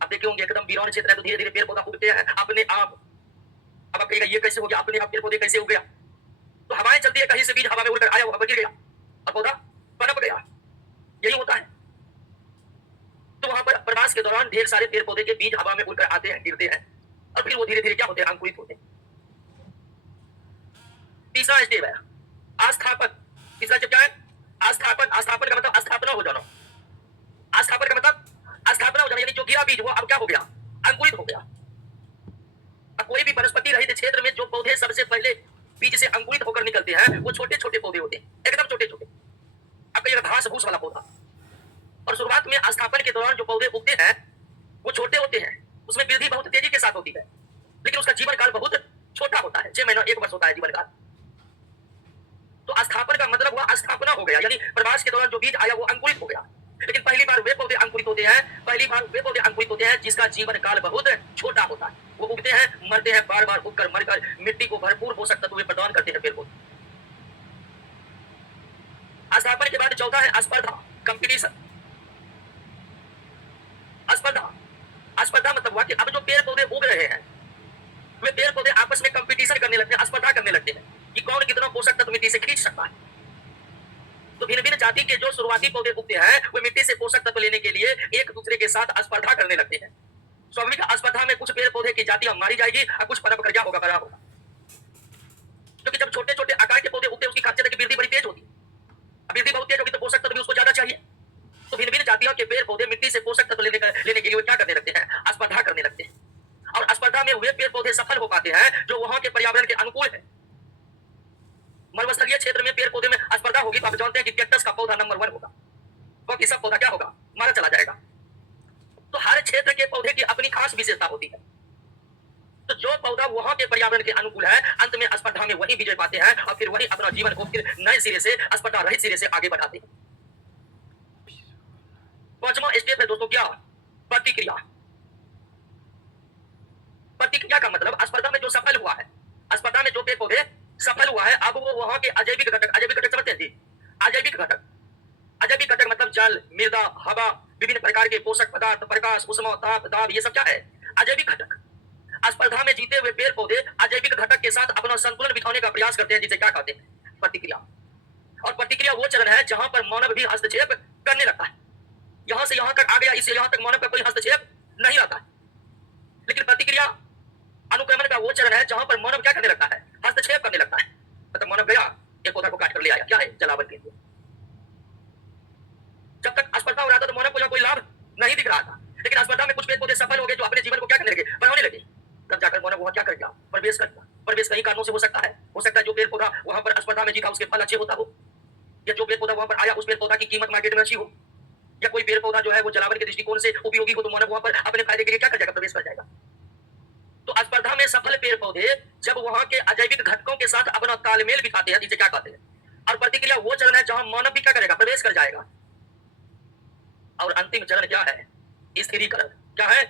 आप देखे होंगे एकदम वीरान क्षेत्र है तो धीरे धीरे पेड़ पौधा उगते हैं अपने आप। अब आप कहेगा ये कैसे हो गया? अपने आप पेड़ पौधे कैसे उग गया? तो हवाएं चलती है, कहीं से बीज हवा में उड़कर आया, वहां पर गिर गया और पौधा पनप गया। यही होता है। तो वहां पर प्रवास के दौरान ढेर सारे पेड़ पौधे के बीज हवा में उड़कर आते हैं, गिरते हैं, और फिर वो धीरे धीरे क्या होते हैं? अंकुरित होते हैं। तीसरा स्टेप है आस्थापन। तीसरा स्टेप क्या है? आस्थापन। आस्थापन का मतलब स्थापना हो जाना। आस्थापन का मतलब स्थापना हो जाना, यानी जो गिरा बीज वो अब क्या हो गया? अंकुरित हो गया। अब कोई भी वनस्पति रहित क्षेत्र में जो पौधे सबसे पहले बीज से अंकुरित होकर निकलते हैं, वो छोटे छोटे पौधे होते हैं, एकदम छोटे छोटे। अब कहिएगा घास फूस वाला पौधा। और शुरुआत में स्थापन के दौरान जो पौधे उगते हैं वो छोटे होते हैं, उसमें वृद्धि बहुत तेजी के साथ होती है, लेकिन उसका जीवन काल बहुत छोटा होता है, 6 महीना 1 वर्ष होता है जीवन काल। तो स्थापन का मतलब हुआ स्थापना हो गया, यानी प्रवास के दौरान जो बीज आया वो अंकुरित हो गया। लेकिन पहली बार वे पौधे अंकुरित होते हैं, पहली बार वे पौधे अंकुरित होते हैं जिसका जीवन काल बहुत छोटा होता है। वो उगते हैं, मरते हैं, बार बार उगकर मरकर मिट्टी को भरपूर पोषक तत्व प्रदान करते हैं पेड़ पौधे। स्थापन के बाद चौथा है स्पर्धा, कंपटीशन। स्पर्धा। स्पर्धा मतलब हुआ कि अब जो पेड़ पौधे उग रहे हैं, वे पेड़ पौधे आपस में पोषक तत्व मिट्टी से खींच सकता है। तो भिन्न भिन्न जाति के जो शुरुआती पौधे उगते हैं वे मिट्टी से पोषक तत्व लेने के लिए एक दूसरे के साथ स्पर्धा करने लगते हैं। स्वाभाविक स्पर्धा में कुछ पेड़ पौधे की जातियां मारी जाएगी और कुछ परम कर होगा बड़ा होगा, क्योंकि जब छोटे छोटे आकार के पौधे उगते हैं उसकी खासियत है कि वृद्धि बड़ी तेज होती है। वृद्धि बहुत तेज होगी तो पोषक तत्व भी उसको ज्यादा चाहिए। तो भिन्न भिन्न जातियों के पेड़ पौधे मिट्टी से पोषक तत्व लेने के लिए क्या करने लगते हैं, स्पर्धा करने लगते हैं। और स्पर्धा में वे पेड़ पौधे सफल हो पाते हैं जो वहां के पर्यावरण के अनुकूल है। मरुस्थलीय क्षेत्र में पेड़ पौधे में स्पर्धा होगी तो आप जानते हैं कि कैक्टस का पौधा नंबर 1 होगा, बाकी सब पौधा क्या होगा, मारा चला जाएगा। तो हर क्षेत्र के पौधे की अपनी खास विशेषता होती है। तो जो पौधा वहां के पर्यावरण के अनुकूल है अंत में स्पर्धा में वही विजय पाते हैं और फिर वही अपना जीवन को फिर नए सिरे से स्पर्धा रहित सिरे से आगे बढ़ाते हैं। पांचवा स्टेप है दोस्तों क्या, प्रतिक्रिया। प्रतिक्रिया का मतलब स्पर्धा में जो सफल हुआ है, स्पर्धा में जो पेड़ पौधे सफल हुआ है, अब वो वहां के अजैविक घटक, अजैविक घटक समझते हैं जी, अजैविक घटक, अजैविक घटक मतलब जल, मृदा, हवा, विभिन्न प्रकार के पोषक पदार्थ, प्रकाश, उष्मा, ताप, दाब, ये सब क्या है, अजैविक घटक। स्पर्धा में जीते हुए पेड़ पौधे अजैविक घटक के साथ अपना संतुलन बिठाने का प्रयास करते हैं, जिसे क्या कहते हैं, प्रतिक्रिया। और प्रतिक्रिया वो चरण है जहां पर मानव भी हस्तक्षेप करने लगता है। यहां से यहां तक आ गया, इससे यहां तक मानव का कोई हस्तक्षेप नहीं रहता है। लेकिन प्रतिक्रिया अनुक्रमण का वो चरण है जहां पर मानव क्या करने लगता है, हस्तक्षेप करने लगता है। मतलब मानव गया एक पौधा को काट कर ले आया, क्या है, जलावन के लिए। जब तक स्पर्धा हो रहा था तो मानव को कोई लाभ नहीं दिख रहा था, लेकिन स्पर्धा में कुछ पेड़ पौधे सफल हो गए जो अपने जीवन को क्या करने लगे, बनाने लगे। तब जाकर मानव वहां क्या कर गया, प्रवेश कर गया। प्रवेश कई कारणों से हो सकता है जो पेड़ पौधा वहां पर स्पर्धा में जीता उसके फल अच्छे होता हो, या जो पेड़ पौधा वहां पर आया उस पेड़ पौधा की कीमत मार्केट में अच्छी हो, या कोई पेड़ पौधा जो है वो जलावन के दृष्टिकोण से उपयोगी हो तो मानव वहां पर अपने फायदे के लिए क्या कर जाएगा, प्रवेश कर जाएगा। तो स्पर्धा में सफल पेड़ पौधे जब वहां के अजैविक घटकों के साथ अपना तालमेल बिठाते हैं, जिसे क्या कहते हैं। और प्रतिक्रिया वो चरण है जहां मानव भी क्या करेगा, प्रवेश कर जाएगा। और अंतिम चरण क्या है, स्थिरीकरण। क्या है,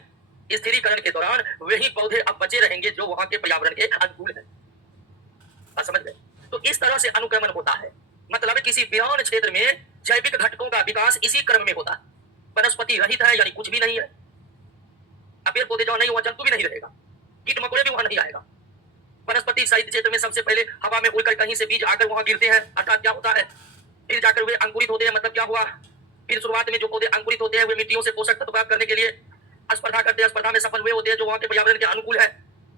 स्थिरीकरण के दौरान वही पौधे अब बचे रहेंगे जो वहां के पर्यावरण के अनुकूल है। समझ गए। तो इस तरह से अनुक्रमण होता है, मतलब किसी वीरान क्षेत्र में जैविक घटकों का विकास इसी क्रम में होता है। वनस्पति रहित है यानी कुछ भी नहीं है, पेड़ पौधे जहां नहीं हुआ जंतु भी नहीं रहेगा, कीट मकोड़े भी वहां नहीं आएगा। वनस्पति सहित क्षेत्र में सबसे पहले हवा में उड़कर कहीं से बीज आकर वहां गिरते हैं, अर्थात क्या होता है, फिर जाकर वे अंकुरित होते हैं। मतलब क्या हुआ, फिर शुरुआत में जो पौधे अंकुरित होते हैं वे मिट्टियों से पोषक तत्व प्राप्त करने के लिए स्पर्धा करते हैं। स्पर्धा में सफल हुए होते हैं जो वहां के पर्यावरण के अनुकूल है।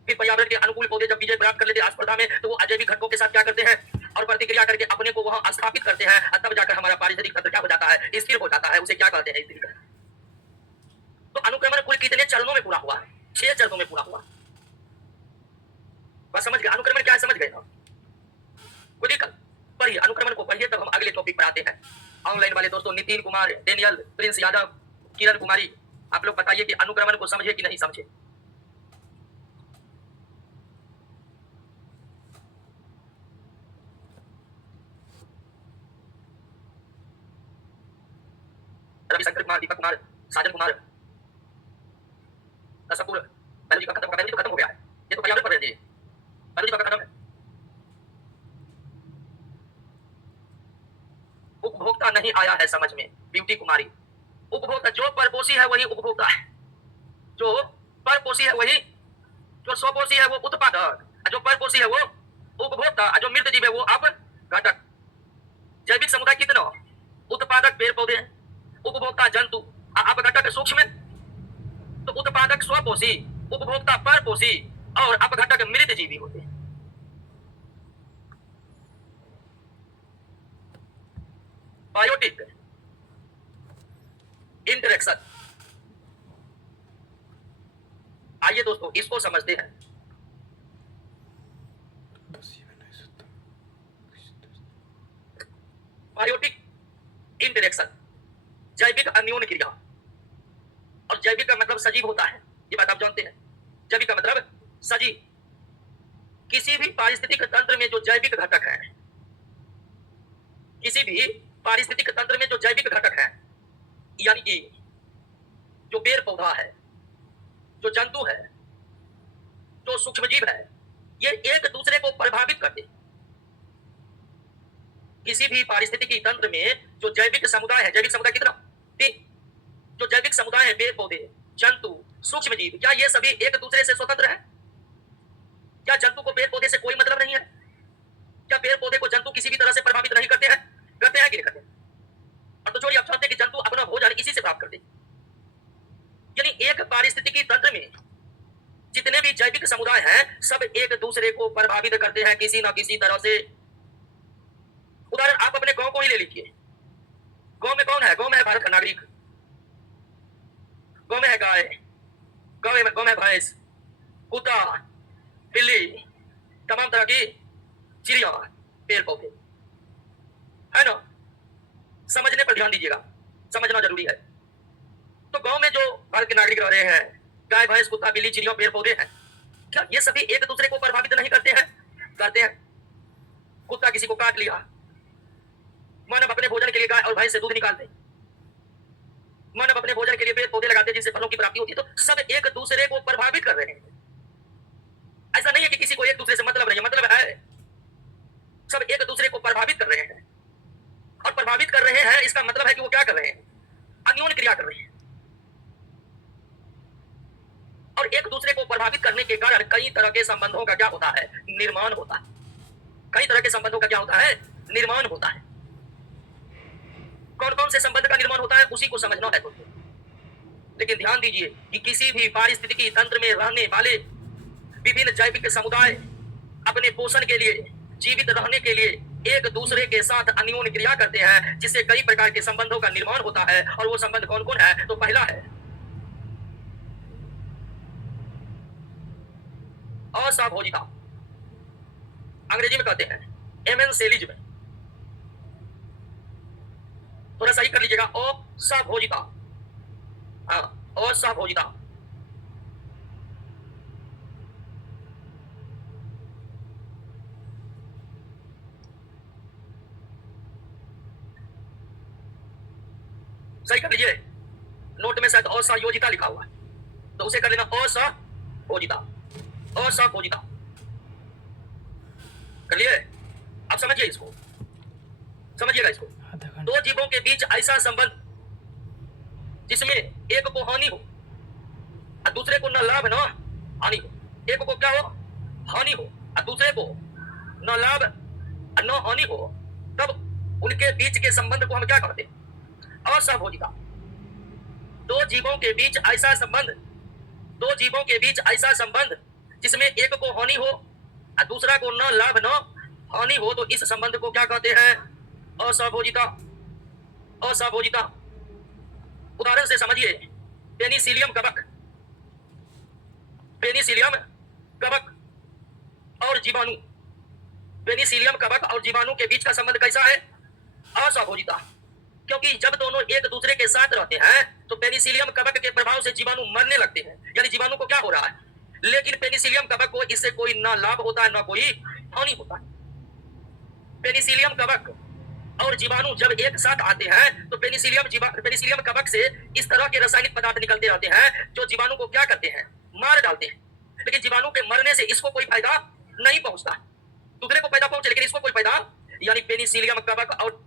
फिर पर्यावरण के अनुकूल पौधे जब विजय प्राप्त कर लेते हैं स्पर्धा में तो वो अजैविक घटकों के साथ क्या करते हैं और प्रतिक्रिया करके अपने को वहां स्थापित करते हैं। तब जाकर हमारा पारिस्थितिक तंत्र क्या हो जाता है, स्थिर हो जाता है। उसे क्या कहते हैं, स्थिरीकरण। तो अनुक्रमण कुल कितने चरणों में पूरा हुआ, 6 चरणों में पूरा हुआ। बस समझ गए अनुक्रमण क्या है, समझ गए ना। खुद पढ़िए, अनुक्रमण को पढ़िए, तब हम अगले टॉपिक पर आते हैं। ऑनलाइन वाले दोस्तों नितिन कुमार, डेनियल, प्रिंस यादव, किरण कुमारी, आप लोग बताइए कि अनुक्रमण को समझे कि नहीं समझे। रविशंकर कुमार, दीपक कुमार, साजन कुमार, कपूर, बायोलॉजी का खत्म हो गया है। ये तो पर्यावरण पर रहती है, बायोलॉजी का खत्म है। उपभोक्ता नहीं आया है समझ में, ब्यूटी कुमारी। उपभोक्ता जो परपोषी है वही उपभोक्ता है, जो परपोषी है वही, जो स्वपोषी है वो उत्पादक, जो परपोषी है वो उपभोक्ता, जो मृत जीव है वो अपघटक। जैविक समुदाय कितना, उत्पादक पेड़ पौधे, उपभोक्ता जंतु, अपघटक सूक्ष्म। तो उत्पादक स्वपोषी, उपभोक्ता परपोषी और अपघटक मृत जीवी होते हैं। बायोटिक इंटरेक्शन, आइए दोस्तों इसको समझते हैं। बायोटिक इंटरेक्शन, जैविक अन्योन्य क्रिया। और जैविक का मतलब सजीव होता है, ये बात आप जानते हैं। जैविक का मतलब सजीव। किसी भी पारिस्थितिक तंत्र में जो जैविक घटक है, किसी भी पारिस्थितिक तंत्र में जो जैविक घटक है, यानी कि जो पेड़ पौधा है, जो जंतु है, जो सूक्ष्मजीव है, ये एक दूसरे को प्रभावित करते हैं। किसी भी पारिस्थितिकी तंत्र में जो जैविक समुदाय है, जैविक समुदाय कितना, 3। जो जैविक समुदाय है, पेड़ पौधे, जंतु, सूक्ष्मजीव, क्या ये सभी एक दूसरे से स्वतंत्र है? क्या जंतु को पेड़ पौधे से कोई मतलब नहीं है? क्या पेड़ पौधे को सब एक दूसरे को प्रभावित करते हैं किसी ना किसी तरह से। उदाहरण आप अपने गांव को ही ले लीजिए। गांव में कौन है? गांव में है भारत का नागरिक, गांव में है गाय, गांव में भैंस, कुत्ता, बिल्ली, तमाम तरह की चिड़िया, पेड़ पौधे, है ना। समझने पर ध्यान दीजिएगा, समझना जरूरी है। तो गांव में जो भारत के नागरिक रह रहे हैं, गाय भैंस कुत्ता बिल्ली चिड़िया पेड़ पौधे हैं, क्या ये सभी एक दूसरे को प्रभावित नहीं करते हैं? करते हैं। कुत्ता किसी को काट लिया, मानव अपने भोजन के लिए गाय और भैंस से दूध निकालते, मानव अपने भोजन के लिए पेड़ पौधे लगाते जिससे फलों की प्राप्ति होती है। तो सब एक दूसरे को प्रभावित कर रहे हैं। ऐसा नहीं है कि किसी को एक दूसरे से मतलब नहीं है, मतलब है। सब एक दूसरे को प्रभावित कर रहे हैं, और प्रभावित कर रहे हैं इसका मतलब है कि वो क्या कर रहे हैं? अन्योन क्रिया कर रहे हैं। और एक दूसरे को प्रभावित करने के कारण कई तरह के संबंधों का क्या होता है? निर्माण होता है। कई तरह के संबंधों का क्या होता है? निर्माण होता है। कौन कौन से संबंध का निर्माण होता है उसी को समझना है दोस्तों। लेकिन ध्यान दीजिए कि किसी भी पारिस्थितिकी तंत्र में रहने वाले विभिन्न जैविक समुदाय अपने पोषण के लिए, जीवित रहने के लिए एक दूसरे के साथ अन्योन्य क्रिया करते हैं, जिससे कई प्रकार के संबंधों का निर्माण होता है। और वो संबंध कौन कौन है? तो पहला है असहभोजिता, अंग्रेजी में कहते हैं एमेंसेलिज्म। थोड़ा सही कर लीजिएगा, असहभोजिता। हाँ, असहभोजिता। सही कर लीजिए। नोट में शायद असहयोजिता लिखा हुआ है, तो उसे कर लेना असहभोजिता। असहभोजिता कर लिए? अब समझिए इसको, समझिएगा इसको। दो जीवों के बीच ऐसा संबंध जिसमें एक को हानि हो और दूसरे को न लाभ न हानि हो। एक को क्या हो? हानि हो, और दूसरे को न लाभ और न हानि हो, तब उनके बीच के संबंध को हम क्या कहते हैं? असहभोजिता। दो जीवों के बीच ऐसा संबंध, दो जीवों के बीच ऐसा संबंध जिसमें एक को हानि हो और दूसरा को न लाभ न हानि हो, तो इस संबंध को क्या कहते हैं? असहभोजिता। असहभोजिता। उदाहरण से समझिए, पेनिसिलियम कवक, पेनिसिलियम कवक और जीवाणु, पेनिसिलियम कवक और जीवाणु के बीच का संबंध कैसा है? असहभोजिता। क्योंकि जब दोनों एक दूसरे के साथ रहते हैं तो पेनिसिलियम कवक के प्रभाव से जीवाणु मरने लगते हैं, यानी जीवाणु को क्या हो रहा है? लेकिन पेनिसिलियम कवक को इससे कोई ना लाभ होता है ना कोई हानि होता है। पेनिसिलियम कवक और जीवाणु जब एक साथ आते हैं तो पेनिसिलियम कवक से इस तरह के रासायनिक पदार्थ निकलते रहते हैं जो जीवाणु को क्या करते हैं? मार डालते हैं। लेकिन जीवाणु के मरने से इसको कोई फायदा नहीं पहुंचता, दूसरे को फायदा पहुंचे लेकिन इसको कोई फायदा, यानी पेनिसिलियम कवक और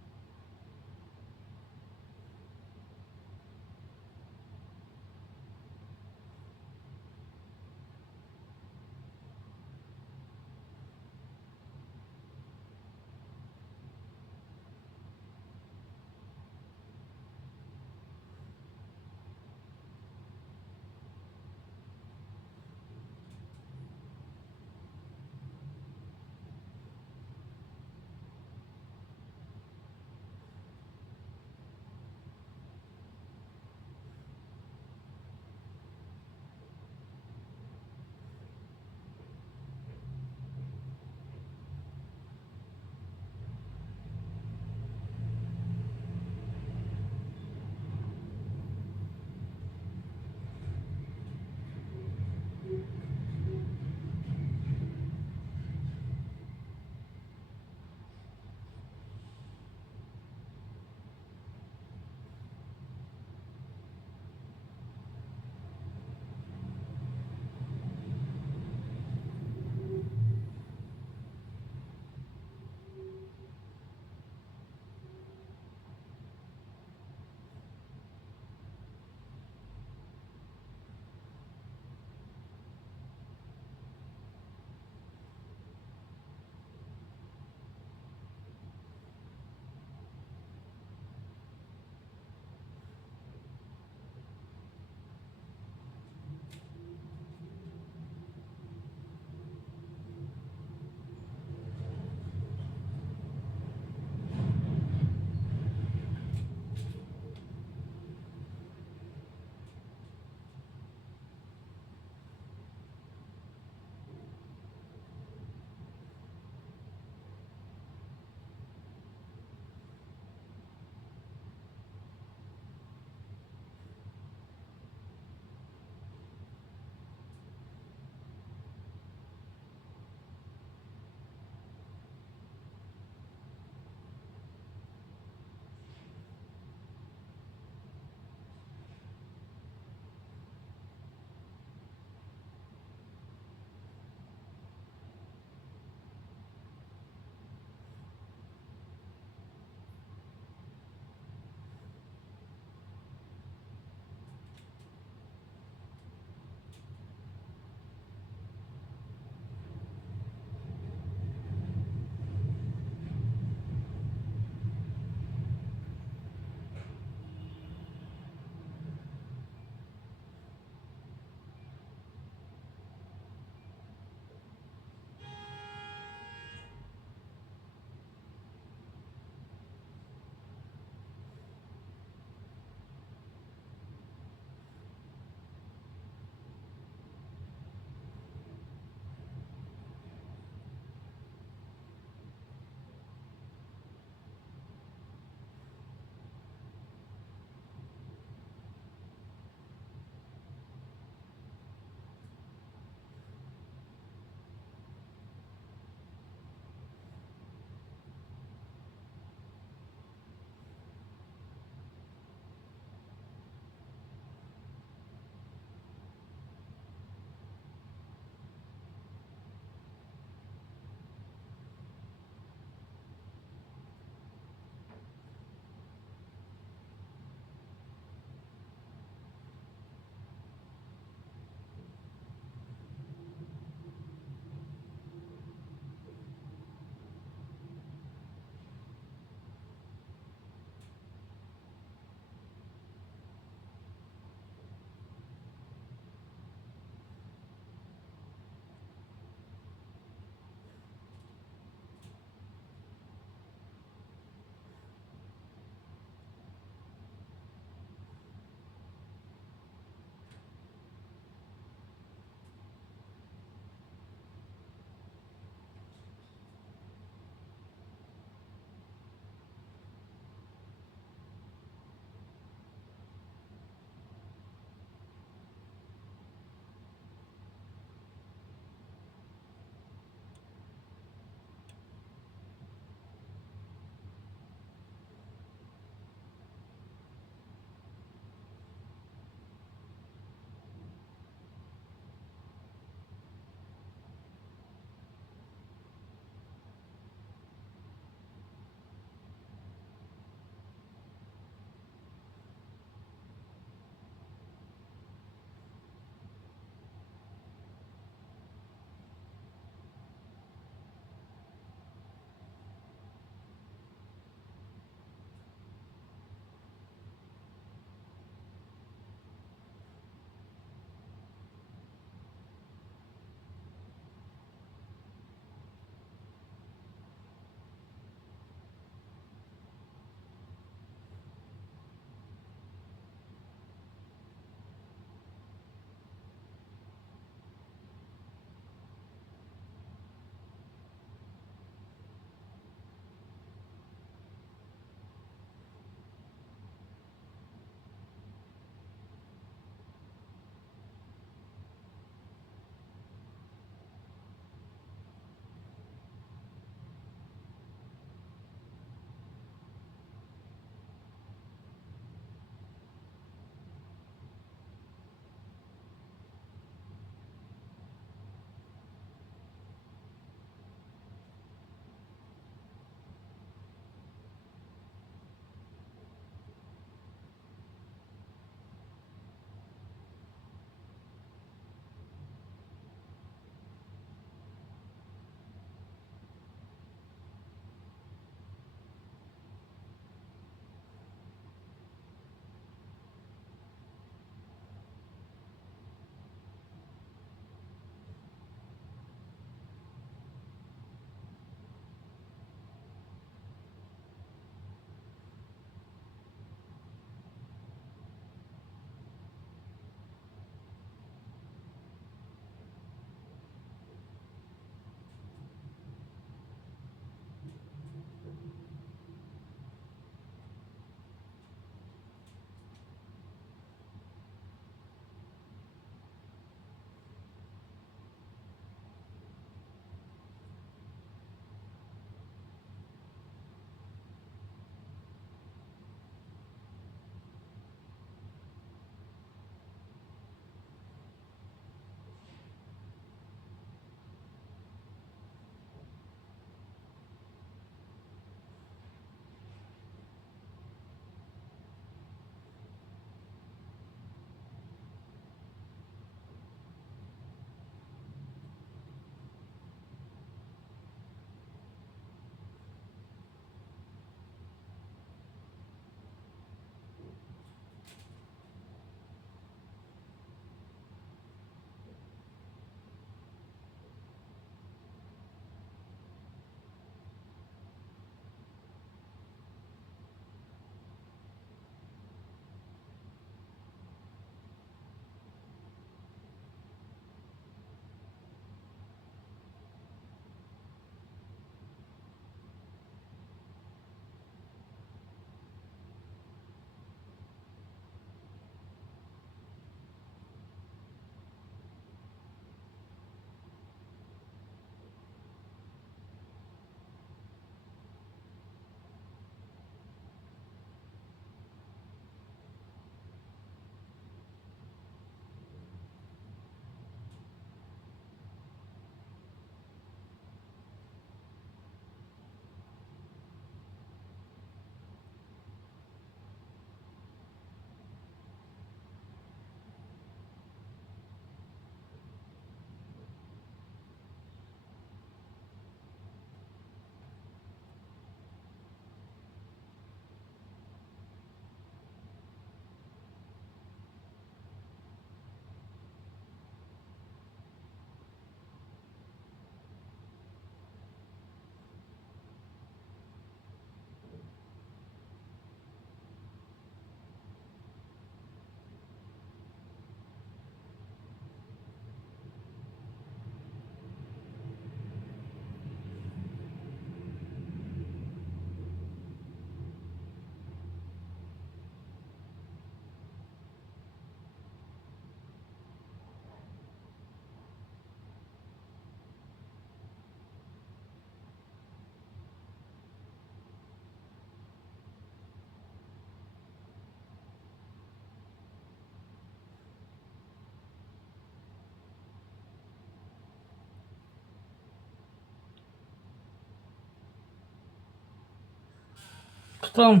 खत्म